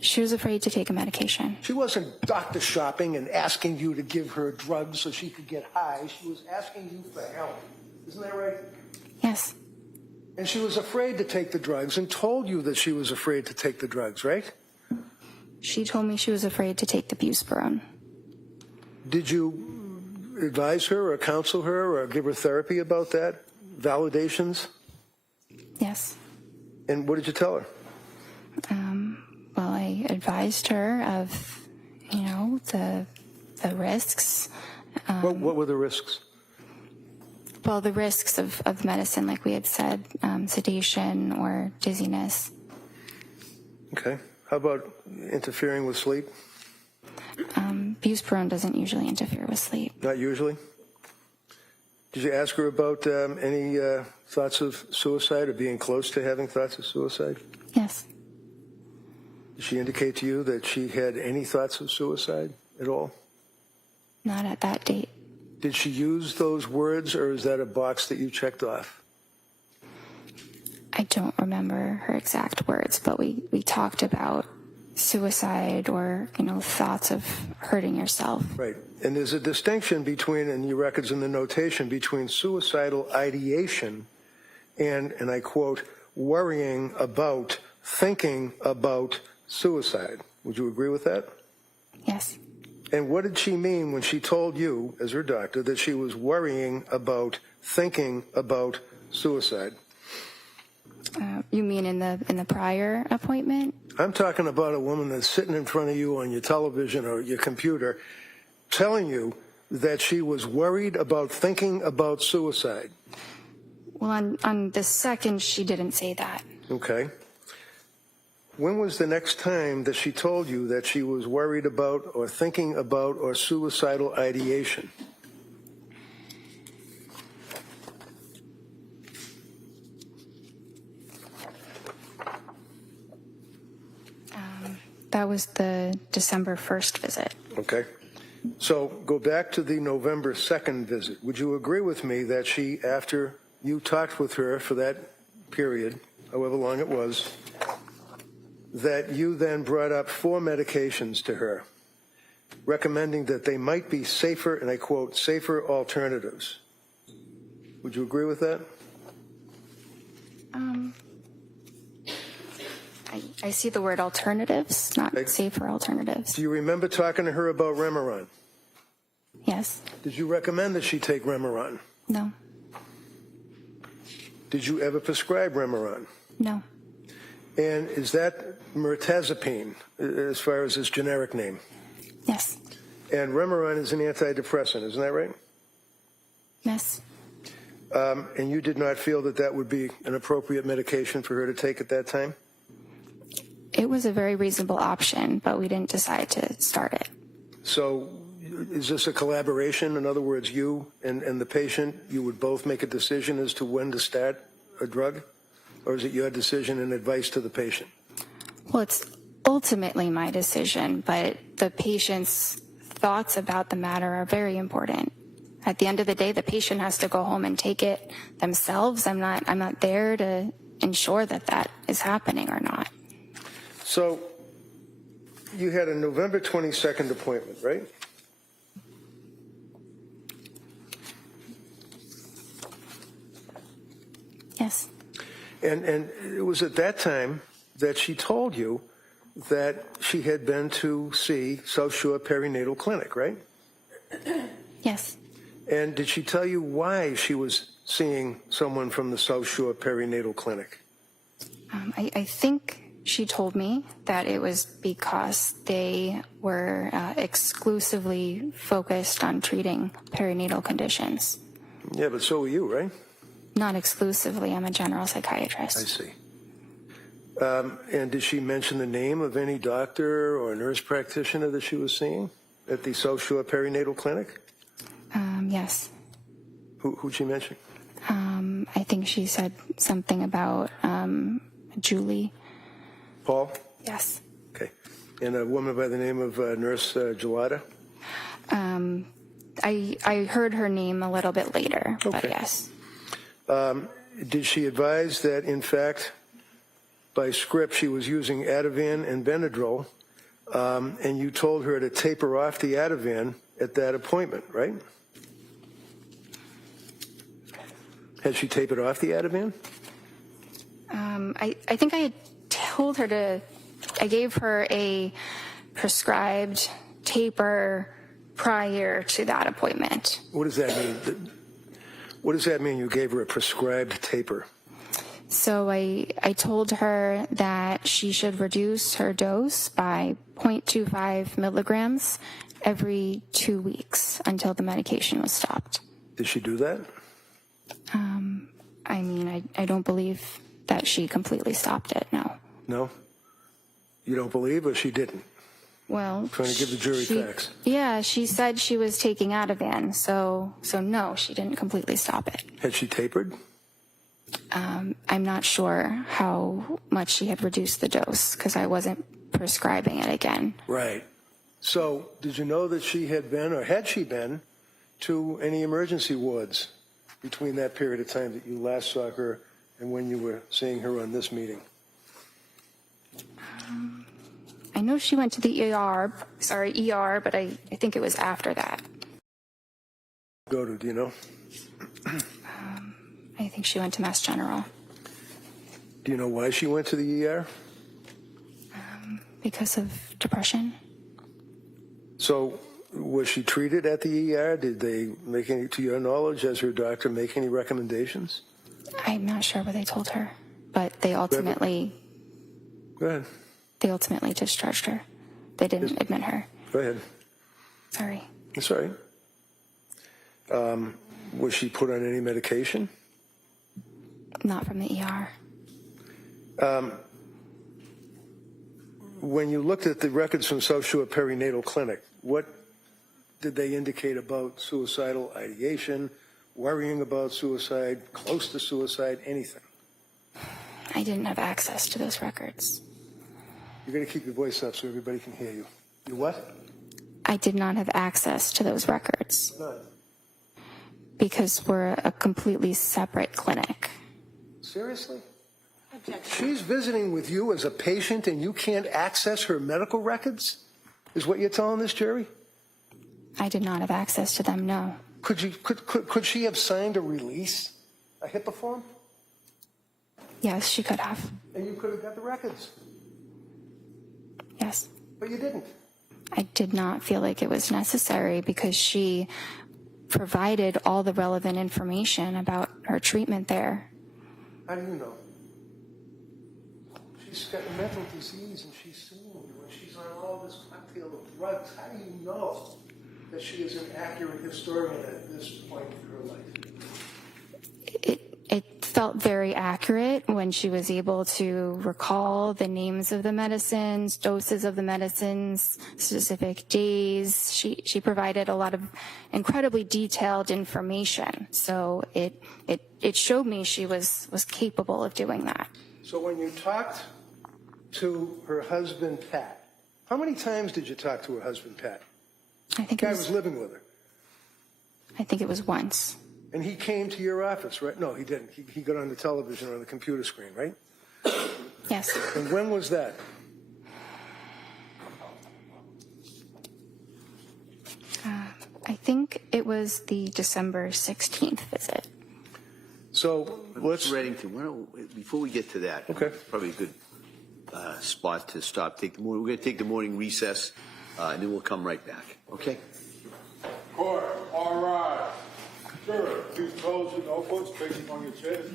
She was afraid to take a medication. She wasn't doctor shopping and asking you to give her drugs so she could get high. She was asking you for help. Isn't that right? Yes. And she was afraid to take the drugs and told you that she was afraid to take the drugs, right? She told me she was afraid to take the buspirone. Did you advise her or counsel her or give her therapy about that? Validations? Yes. And what did you tell her? Well, I advised her of, the risks. What were the risks? Well, the risks of medicine, like we had said, sedation or dizziness. Okay. How about interfering with sleep? Buspirone doesn't usually interfere with sleep. Not usually? Did you ask her about any thoughts of suicide or being close to having thoughts of suicide? Yes. Did she indicate to you that she had any thoughts of suicide at all? Not at that date. Did she use those words, or is that a box that you checked off? I don't remember her exact words, but we talked about suicide or, thoughts of hurting yourself. Right. And there's a distinction between, in your records and the notation, between suicidal ideation and I quote, worrying about, thinking about suicide. Would you agree with that? Yes. And what did she mean when she told you, as her doctor, that she was worrying about, thinking about suicide? You mean in the prior appointment? I'm talking about a woman that's sitting in front of you on your television or your computer telling you that she was worried about thinking about suicide. Well, on the second, she didn't say that. Okay. When was the next time that she told you that she was worried about or thinking about or suicidal ideation? That was the December 1st visit. Okay. So go back to the November 2nd visit. Would you agree with me that she, after you talked with her for that period, however long it was, that you then brought up 4 medications to her, recommending that they might be safer, and I quote, safer alternatives? Would you agree with that? I see the word alternatives, not Okay. safer alternatives. Do you remember talking to her about Remeron? Yes. Did you recommend that she take Remeron? No. Did you ever prescribe Remeron? No. And is that mirtazapine, as far as its generic name? Yes. And Remeron is an antidepressant, isn't that right? Yes. And you did not feel that that would be an appropriate medication for her to take at that time? It was a very reasonable option, but we didn't decide to start it. So is this a collaboration? In other words, you and the patient, you would both make a decision as to when to start a drug? Or is it your decision and advice to the patient? Well, it's ultimately my decision, but the patient's thoughts about the matter are very important. At the end of the day, the patient has to go home and take it themselves. I'm not there to ensure that that is happening or not. So you had a November 22nd appointment, right? Yes. And it was at that time that she told you that she had been to see South Shore Perinatal Clinic, right? Yes. And did she tell you why she was seeing someone from the South Shore Perinatal Clinic? I think she told me that it was because they were exclusively focused on treating perinatal conditions. Yeah, but so were you, right? Not exclusively. I'm a general psychiatrist. I see. And did she mention the name of any doctor or nurse practitioner that she was seeing at the South Shore Perinatal Clinic? Yes. Who'd she mention? I think she said something about Julie. Paul? Yes. Okay. And a woman by the name of Nurse Gelada? I heard her name a little bit later, but Okay. yes. Did she advise that, in fact, by script, she was using Ativan and Benadryl, and you told her to taper off the Ativan at that appointment, right? Had she tapered off the Ativan? I think I had told her I gave her a prescribed taper prior to that appointment. What does that mean? What does that mean, you gave her a prescribed taper? So I told her that she should reduce her dose by 0.25 milligrams every 2 weeks until the medication was stopped. Did she do that? I mean, I don't believe that she completely stopped it, no. No? You don't believe, or she didn't? Well, Trying to give the jury facts. Yeah, she said she was taking Ativan, so no, she didn't completely stop it. Had she tapered? I'm not sure how much she had reduced the dose because I wasn't prescribing it again. Right. So, did you know that she had been, or had she been, to any emergency wards between that period of time that you last saw her and when you were seeing her on this meeting? I know she went to the ER, but I think it was after that. Go to, do you know? I think she went to Mass General. Do you know why she went to the ER? Because of depression. So, was she treated at the ER? Did they make any, to your knowledge, as her doctor, make any recommendations? I'm not sure what they told her, but they ultimately Go ahead. Discharged her. They didn't admit her. Go ahead. Sorry. That's all right. Was she put on any medication? Not from the ER. When you looked at the records from South Shore Perinatal Clinic, what did they indicate about suicidal ideation, worrying about suicide, close to suicide, anything? I didn't have access to those records. You're going to keep your voice up so everybody can hear you. You what? I did not have access to those records None. because we're a completely separate clinic. Seriously? Objection. She's visiting with you as a patient and you can't access her medical records? Is what you're telling this jury? I did not have access to them, no. Could she have signed a release, a HIPAA form? Yes, she could have. And you could have got the records, Yes. but you didn't. I did not feel like it was necessary because she provided all the relevant information about her treatment there. How do you know? She's got a mental disease and she's suing you and she's on all this cocktail of drugs. How do you know that she is an accurate historian at this point in her life? It felt very accurate when she was able to recall the names of the medicines, doses of the medicines, specific days. She provided a lot of incredibly detailed information. So it showed me she was capable of doing that. So when you talked to her husband, Pat, how many times did you talk to her husband, Pat? I think The guy was living with her. I think it was once. And he came to your office, right? No, he didn't. He got on the television or on the computer screen, right? Yes. And when was that? I think it was the December 16th visit. So let's... Reddington, why don't, before we get to that, Okay. probably a good spot to stop. We're going to take the morning recess, and then we'll come right back. Okay? Court, all right. Sir, please close your notebooks, facing on your chairs.